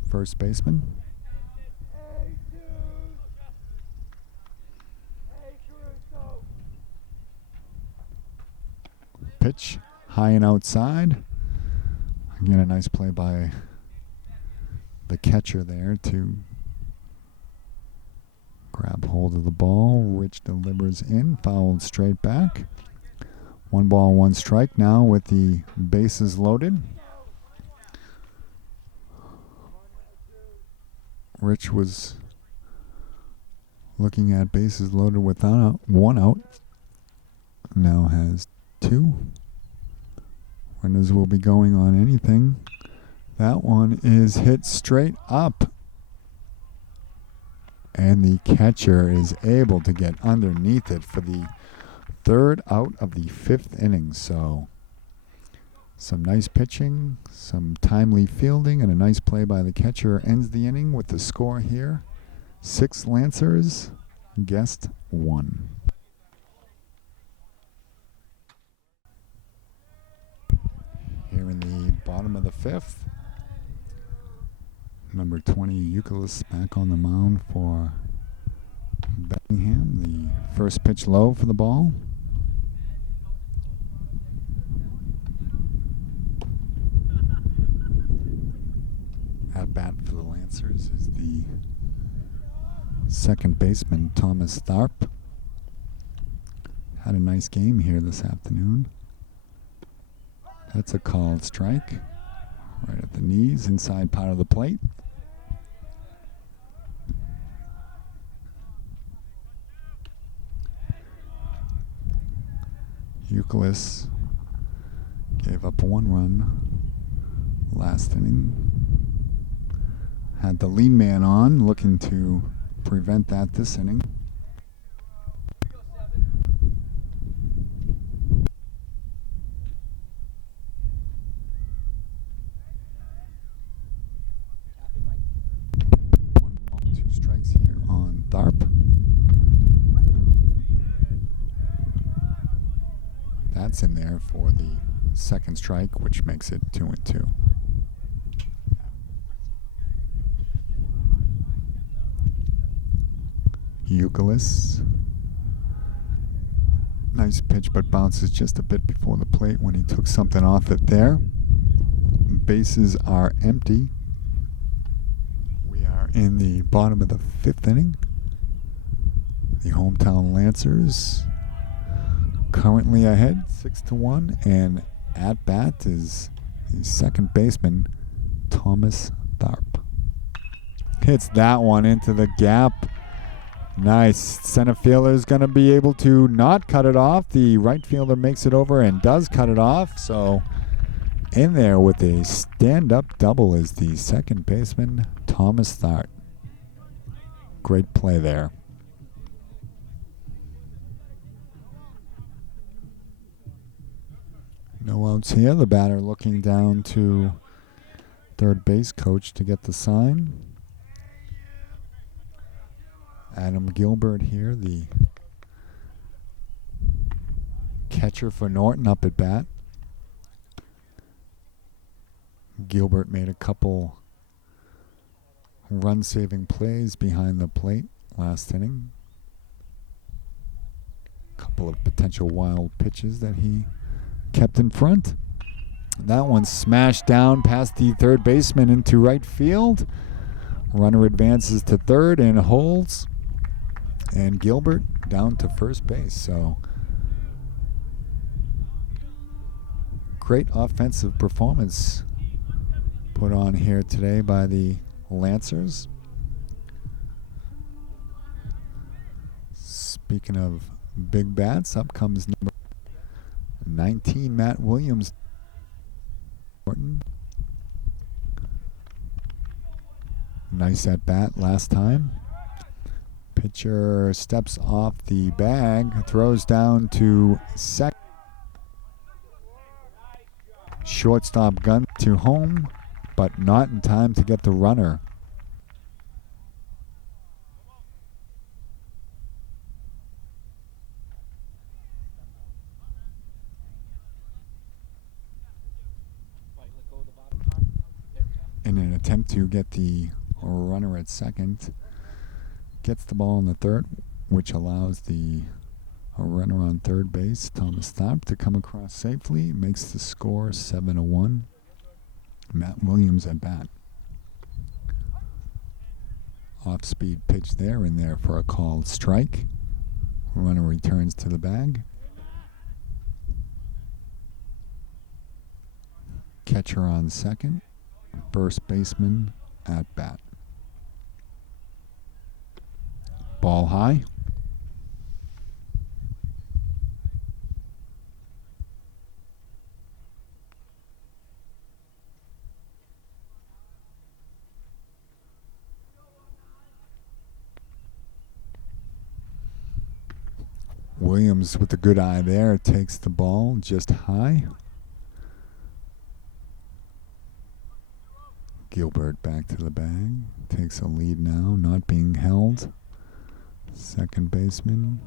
first baseman. Pitch high and outside. Again, a nice play by the catcher there to grab hold of the ball. Rich delivers in, fouled straight back. 1 ball, 1 strike now with the bases loaded. Rich was looking at bases loaded without 1 out. Now has 2. Runners will be going on anything. That one is hit straight up. And the catcher is able to get underneath it for the 3rd out of the 5th inning. So some nice pitching, some timely fielding, and a nice play by the catcher ends the inning with the score here. 6 Lancers, Guest 1. Here in the bottom of the 5th, number 20 Euclid back on the mound for Bellingham. The first pitch low for the ball. At bat for the Lancers is the second baseman Thomas Tharp. Had a nice game here this afternoon. That's a called strike. Right at the knees, inside part of the plate. Euclid gave up 1 run last inning. Had the lead man on, looking to prevent that this inning. Tharp. That's in there for the second strike, which makes it 2-2. Euclid. Nice pitch, but bounces just a bit before the plate when he took something off it there. Bases are empty. We are in the bottom of the 5th inning. The hometown Lancers currently ahead 6-1, and at bat is the second baseman Thomas Tharp. Hits that one into the gap. Nice. Center fielder is going to be able to not cut it off. The right fielder makes it over and does cut it off. So in there with a stand-up double is the second baseman Thomas Tharp. Great play there. No outs here. The batter looking down to third base coach to get the sign. Adam Gilbert here, the catcher for Norton, up at bat. Gilbert made a couple run-saving plays behind the plate last inning. Couple of potential wild pitches that he kept in front. That one smashed down past the third baseman into right field. Runner advances to third and holds. And Gilbert down to first base. So great offensive performance put on here today by the Lancers. Speaking of big bats, up comes number 19, Matt Williams. Norton. Nice at bat last time. Pitcher steps off the bag, throws down to second. Shortstop gun to home, but not in time to get the runner. In an attempt to get the runner at second, gets the ball in the third, which allows the runner on third base, Thomas Tharp, to come across safely. Makes the score 7-1. Matt Williams at bat. Off-speed pitch there, in there for a called strike. Runner returns to the bag. Catcher on second. First baseman at bat. Ball high. Williams with a good eye there takes the ball just high. Gilbert back to the bag. Takes a lead now, not being held. Second baseman.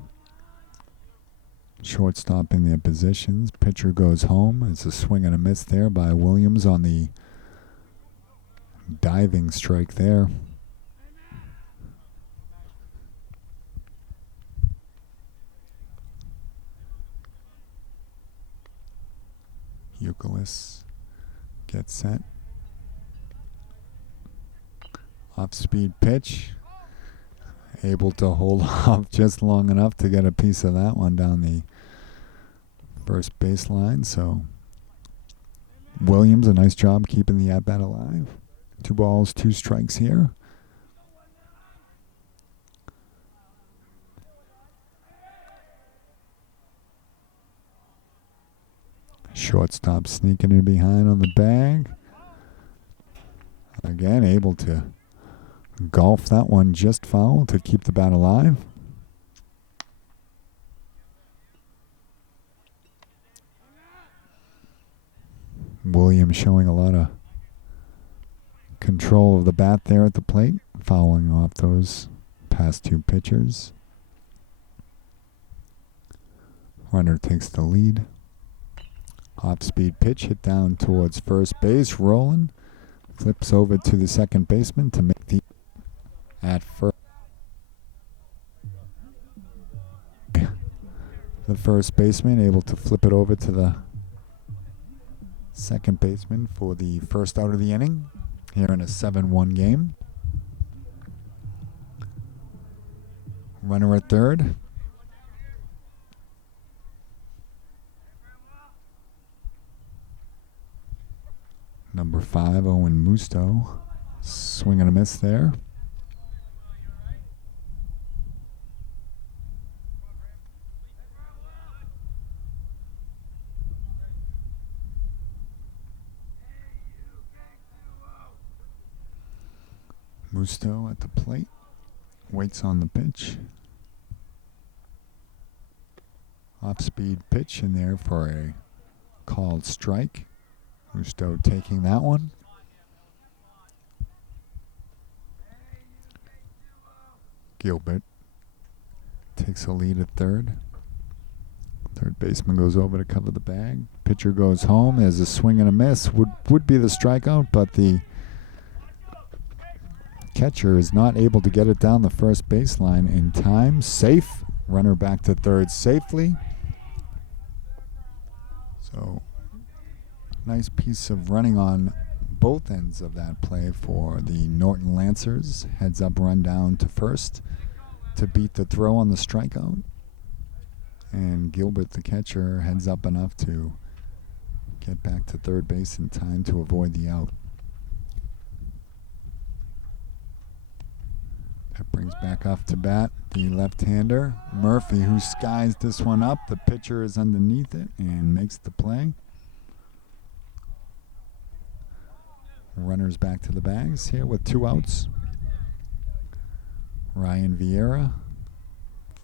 Shortstop in their positions. Pitcher goes home. It's a swing and a miss there by Williams on the diving strike there. Euclid gets set. Off-speed pitch. Able to hold off just long enough to get a piece of that one down the first baseline. So Williams, a nice job keeping the at-bat alive. 2 balls, 2 strikes here. Shortstop sneaking in behind on the bag. Again, able to golf that one just foul to keep the bat alive. Williams showing a lot of control of the bat there at the plate, fouling off those past 2 pitchers. Runner takes the lead. Off-speed pitch hit down towards first base. Rolling. Flips over to the second baseman to make the at first. The first baseman able to flip it over to the second baseman for the first out of the inning here in a 7-1 game. Runner at third. Number 5, Owen Musto. Swing and a miss there. Musto at the plate. Waits on the pitch. Off-speed pitch in there for a called strike. Musto taking that one. Gilbert takes a lead at third. Third baseman goes over to cover the bag. Pitcher goes home. There's a swing and a miss. Would be the strikeout, but the catcher is not able to get it down the first baseline in time. Safe. Runner back to third safely. So, nice piece of running on both ends of that play for the Norton Lancers. Heads up run down to first to beat the throw on the strikeout. And Gilbert, the catcher, heads up enough to get back to third base in time to avoid the out. That brings back off to bat the left-hander, Murphy, who skies this one up. The pitcher is underneath it and makes the play. Runners back to the bags here with 2 outs. Ryan Vieira,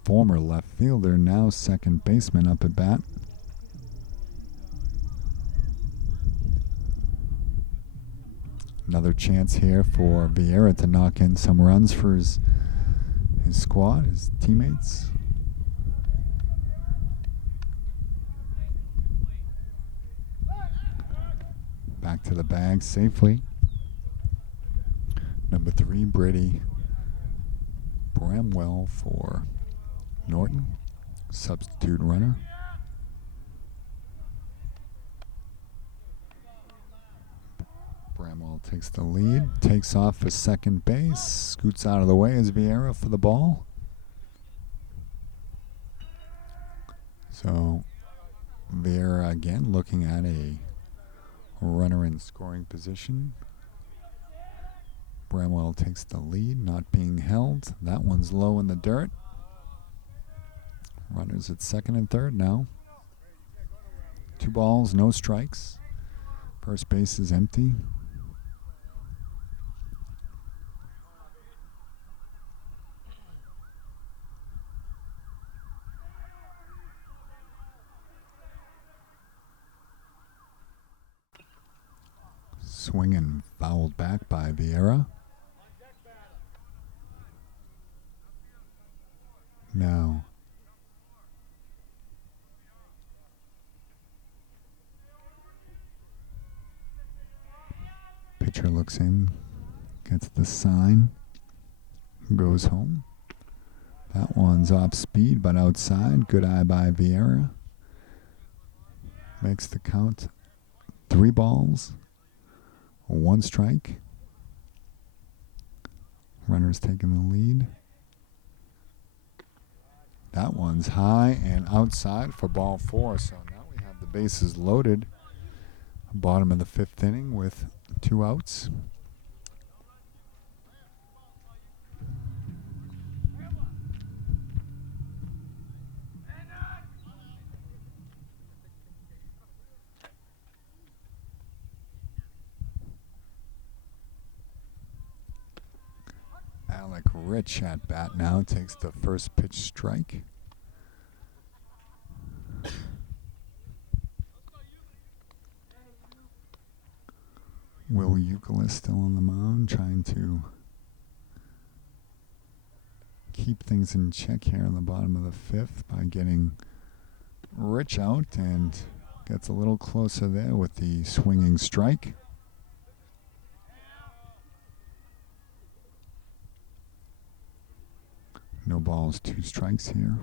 former left fielder, now second baseman up at bat. Another chance here for Vieira to knock in some runs for his squad, his teammates. Back to the bag safely. Number 3, Brady Bramwell for Norton, substitute runner. Bramwell takes the lead, takes off for second base, scoots out of the way as Vieira for the ball. So Vieira again looking at a runner in scoring position. Bramwell takes the lead, not being held. That one's low in the dirt. Runners at second and third now. 2 balls, no strikes. First base is empty. Swing and fouled back by Vieira. Now pitcher looks in, gets the sign, goes home. That one's off speed but outside. Good eye by Vieira. Makes the count 3 balls, 1 strike. Runner's taking the lead. That one's high and outside for ball 4. So now we have the bases loaded. Bottom of the 5th inning with 2 outs. Alec Rich at bat now takes the first pitch strike. Will Euclid still on the mound, trying to keep things in check here in the bottom of the 5th by getting Rich out, and gets a little closer there with the swinging strike. No balls, 2 strikes here.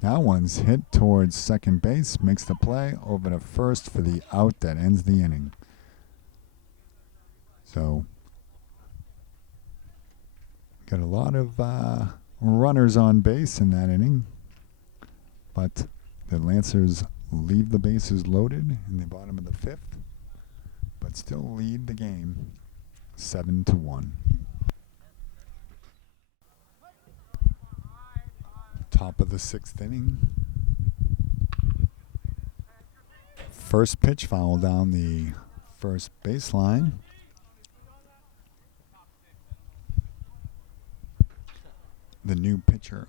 That one's hit towards second base, makes the play over to first for the out that ends the inning. So Got a lot of runners on base in that inning, but the Lancers leave the bases loaded in the bottom of the fifth, but still lead the game 7-1. Top of the sixth inning. First pitch foul down the first baseline. The new pitcher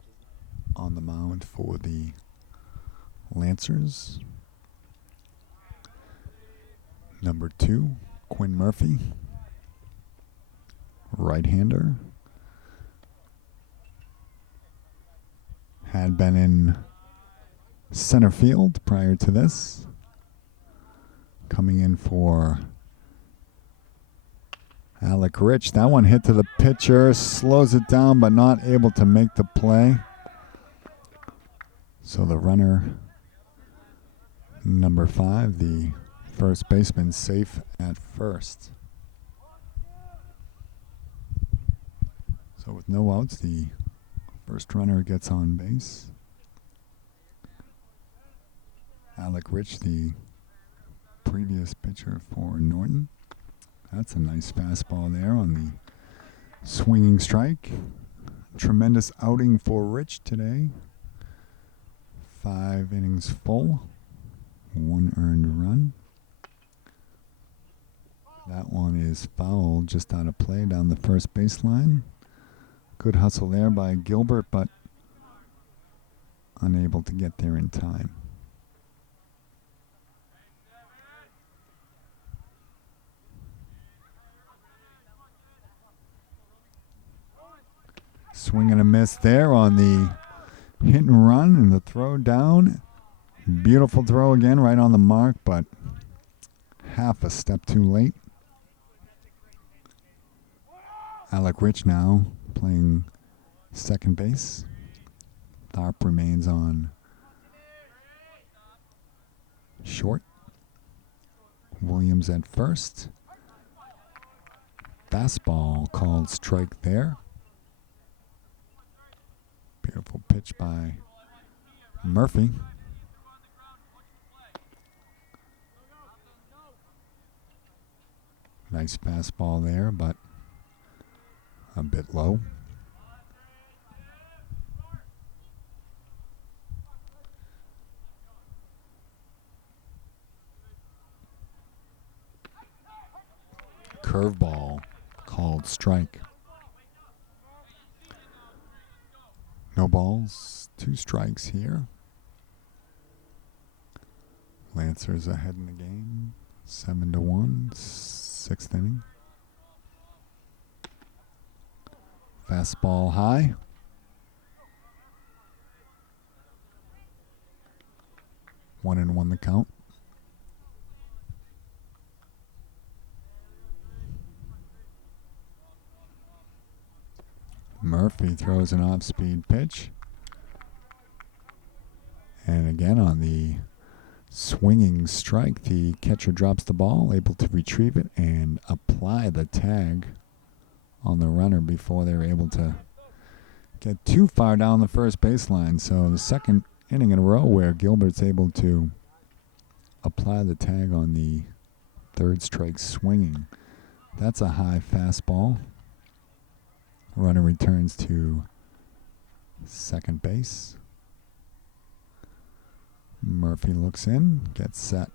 on the mound for the Lancers. Number 2, Quinn Murphy. Right-hander. Had been in center field prior to this. Coming in for Alec Rich. That one hit to the pitcher, slows it down, but not able to make the play. So the runner, number 5, the first baseman, safe at first. So with no outs, the first runner gets on base. Alec Rich, the previous pitcher for Norton. That's a nice fastball there on the swinging strike. Tremendous outing for Rich today. 5 innings full, 1 earned run. That one is foul, just out of play down the first baseline. Good hustle there by Gilbert, but unable to get there in time. Swing and a miss there on the hit and run and the throw down. Beautiful throw again, right on the mark, but half a step too late. Alec Rich now playing second base. Tharp remains on short. Williams at first. Fastball called strike there. Beautiful pitch by Murphy. Nice fastball there, but a bit low. Curveball called strike. No balls, 2 strikes here. Lancers ahead in the game, 7-1, 6th inning. Fastball high. One and one the count. Murphy throws an off-speed pitch. And again on the swinging strike, the catcher drops the ball, able to retrieve it and apply the tag on the runner before they're able to get too far down the first baseline. So the second inning in a row where Gilbert's able to apply the tag on the third strike swinging. That's a high fastball. Runner returns to second base. Murphy looks in, gets set.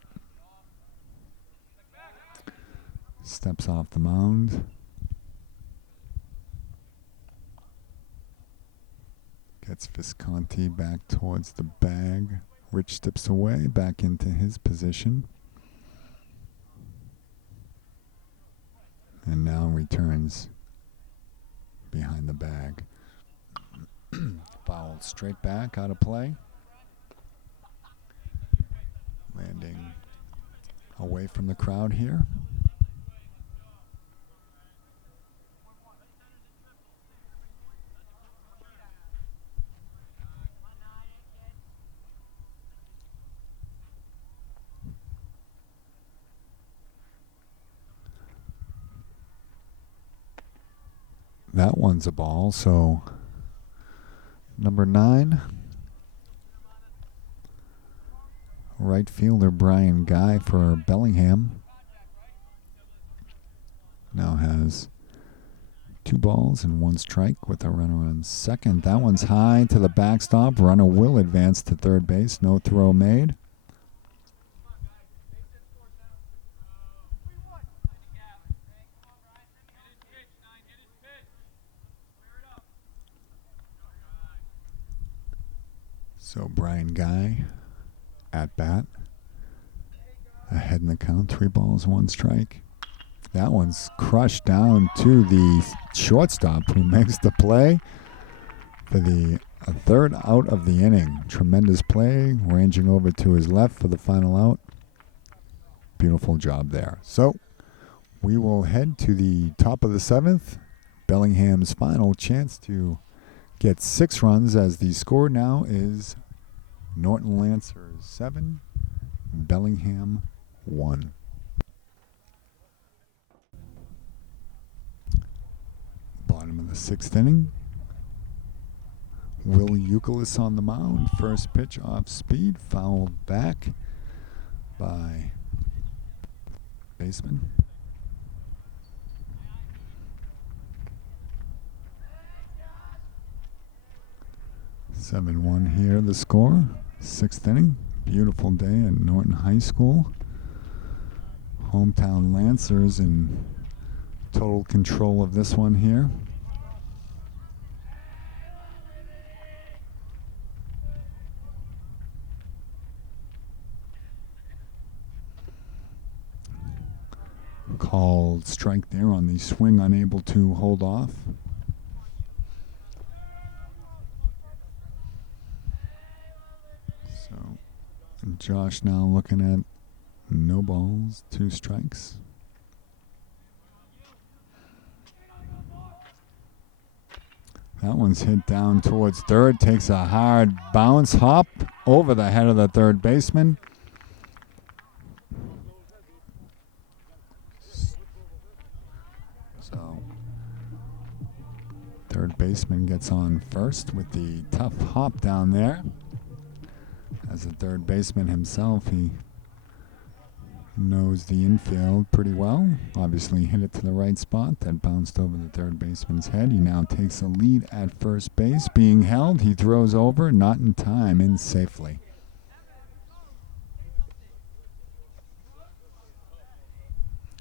Steps off the mound. Gets Visconti back towards the bag. Rich steps away, back into his position. And now returns behind the bag. Fouled straight back, out of play. Landing away from the crowd here. That one's a ball. So number 9, right fielder Brian Guy for Bellingham, now has 2 balls and 1 strike with a runner on second. That one's high to the backstop. Runner will advance to third base. No throw made. So Brian Guy at bat. Ahead in the count. 3 balls, 1 strike. That one's crushed down to the shortstop, who makes the play for the third out of the inning. Tremendous play, ranging over to his left for the final out. Beautiful job there. So we will head to the top of the 7th. Bellingham's final chance to get 6 runs, as the score now is Norton Lancers 7, Bellingham 1. Bottom of the 6th inning. Will Euclid on the mound. First pitch off speed, fouled back by baseman. 7-1 here, the score. 6th inning. Beautiful day at Norton High School. Hometown Lancers in total control of this one here. Called strike there on the swing, unable to hold off. So Josh now looking at no balls, 2 strikes. That one's hit down towards third, takes a hard bounce, hop over the head of the third baseman. So third baseman gets on first with the tough hop down there. As a third baseman himself, he knows the infield pretty well. Obviously hit it to the right spot. That bounced over the third baseman's head. He now takes a lead at first base. Being held, he throws over, not in time, in safely.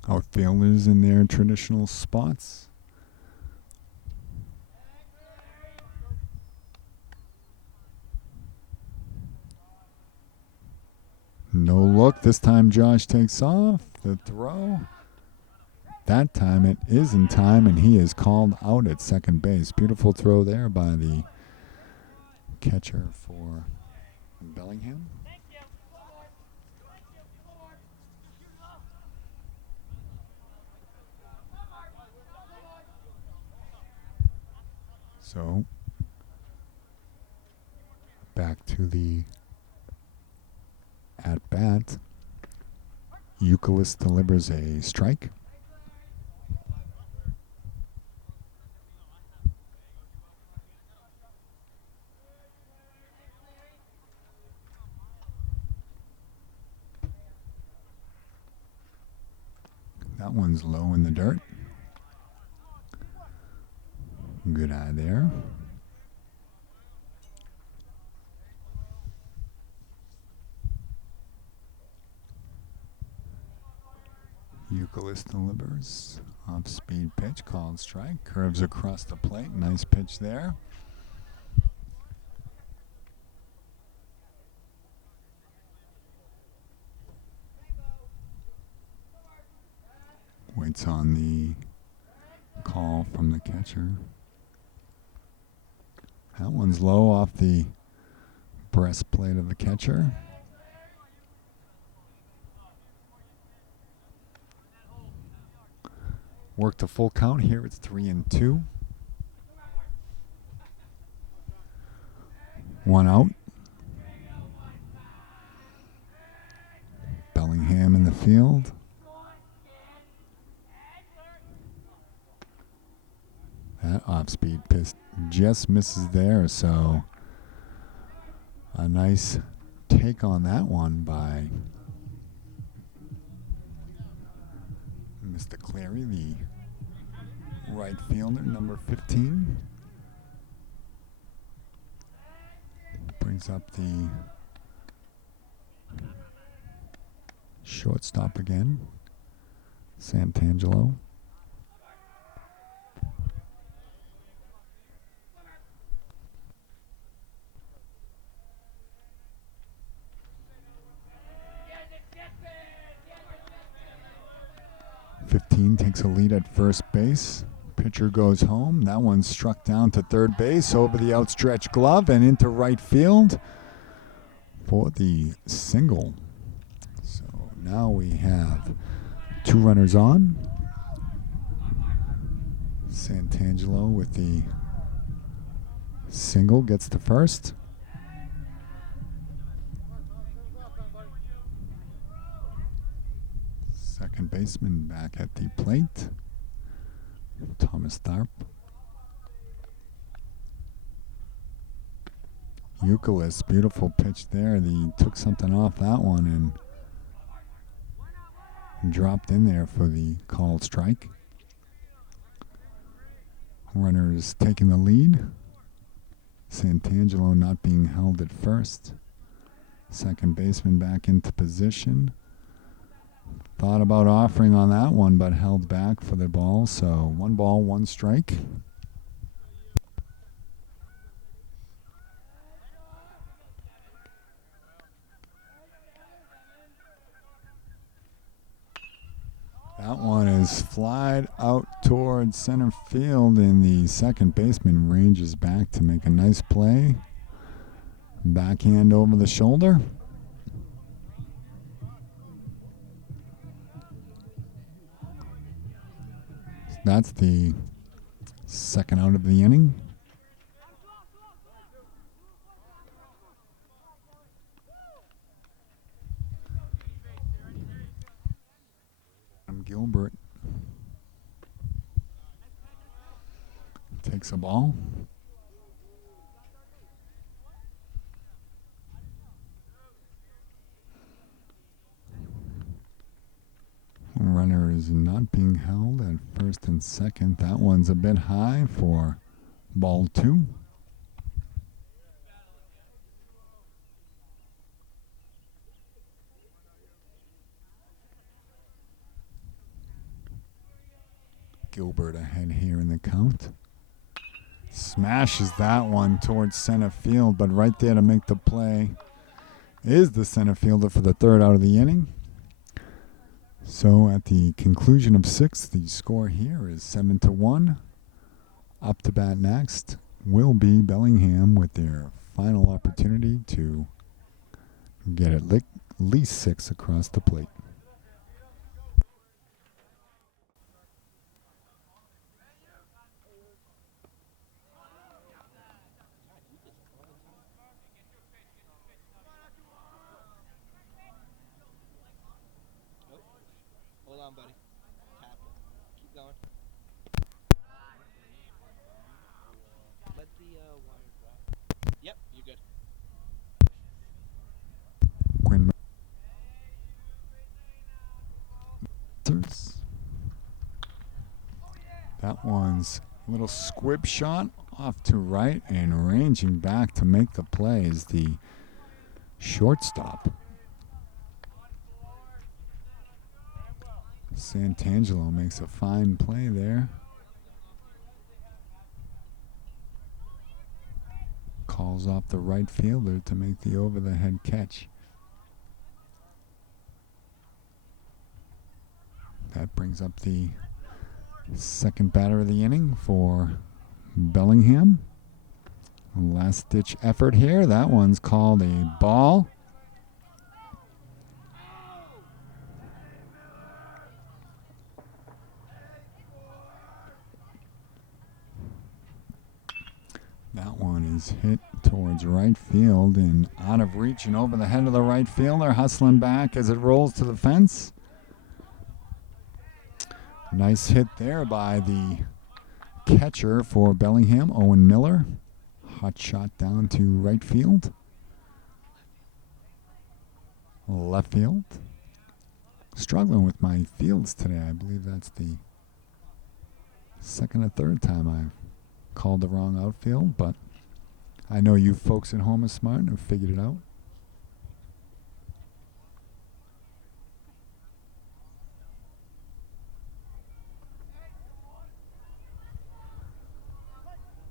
Outfielders in their traditional spots. No look. This time Josh takes off. The throw. That time it is in time, and he is called out at second base. Beautiful throw there by the catcher for Bellingham. So back to the at bat. Euclid delivers a strike. That one's low in the dirt. Good eye there. Euclid delivers. Off-speed pitch, called strike. Curves across the plate. Nice pitch there. Waits on the call from the catcher. That one's low off the breastplate of the catcher. Worked a full count here. It's 3-2. 1 out. Bellingham in the field. That speed just misses there. So a nice take on that one by Mr. Cleary, the right fielder, number 15. Brings up the shortstop again, Santangelo. Takes a lead at first base. Pitcher goes home. That one's struck down to third base over the outstretched glove and into right field for the single. So now we have 2 runners on. Santangelo with the single gets to first. Second baseman back at the plate, Thomas Tharp. Euclid, beautiful pitch there. He took something off that one and dropped in there for the called strike. Runners taking the lead. Santangelo not being held at first. Second baseman back into position. Thought about offering on that one, but held back for the ball. So 1 ball, 1 strike. That one is flied out towards center field, and the second baseman ranges back to make a nice play. Backhand over the shoulder. That's the second out of the inning. Gilbert takes a ball. Runner is not being held at first and second. That one's a bit high for ball 2. Gilbert ahead here in the count. Smashes that one towards center field, but right there to make the play is the center fielder for the third out of the inning. So at the conclusion of 6, the score here is 7-1. Up to bat next will be Bellingham with their final opportunity to get at least 6 across the plate. Hold on, buddy. Tap it. Keep going. Let the wire drop. Yep, you're good. Quinn. That one's a little squib shot off to right, and ranging back to make the play is the shortstop. Santangelo makes a fine play there. Calls off the right fielder to make the over-the-head catch. That brings up the second batter of the inning for Bellingham. Last-ditch effort here. That one's called a ball. That one is hit towards right field and out of reach and over the head of the right fielder, hustling back as it rolls to the fence. Nice hit there by the catcher for Bellingham, Owen Miller. Hot shot down to right field. Left field. Struggling with my fields today. I believe that's the second or third time I've called the wrong outfield, but I know you folks at home are smart and have figured it out.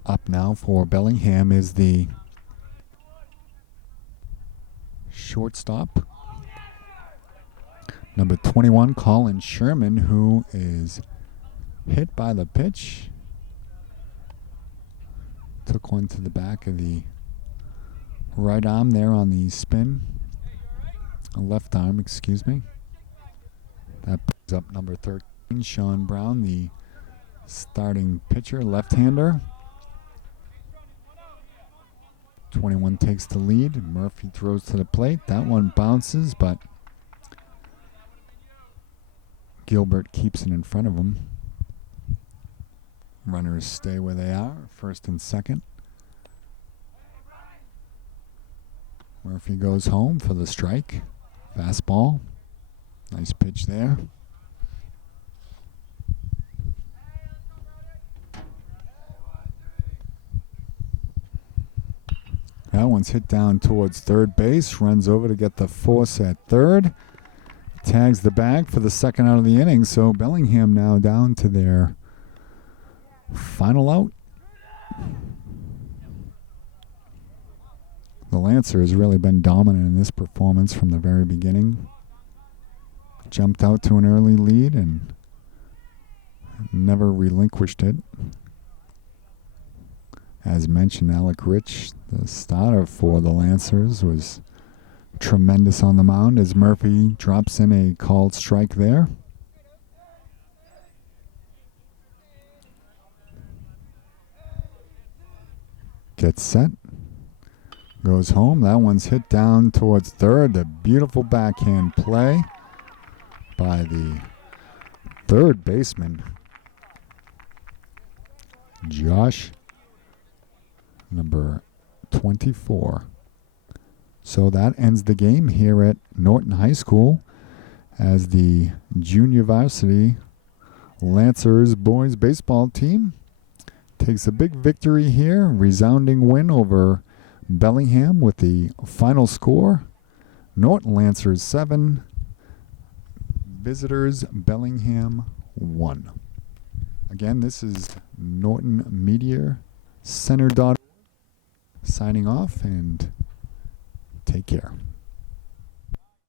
Up now for Bellingham is the shortstop, number 21, Colin Sherman, who is hit by the pitch. Took one to the back of the right arm there on the spin. Left arm, excuse me. That brings up number 13, Sean Brown, the starting pitcher, left-hander. 21 takes the lead. Murphy throws to the plate. That one bounces, but Gilbert keeps it in front of him. Runners stay where they are, first and second. Murphy goes home for the strike. Fastball. Nice pitch there. That one's hit down towards third base. Runs over to get the force at third. Tags the bag for the second out of the inning. So Bellingham now down to their final out. The Lancer has really been dominant in this performance from the very beginning. Jumped out to an early lead and never relinquished it. As mentioned, Alec Rich, the starter for the Lancers, was tremendous on the mound as Murphy drops in a called strike there. Gets set. Goes home. That one's hit down towards third. A beautiful backhand play by the third baseman, Josh, number 24. So that ends the game here at Norton High School as the junior varsity Lancers boys baseball team takes a big victory here. Resounding win over Bellingham with the final score. Norton Lancers 7, visitors Bellingham 1. Again, this is Norton Media Center. Signing off, and take care.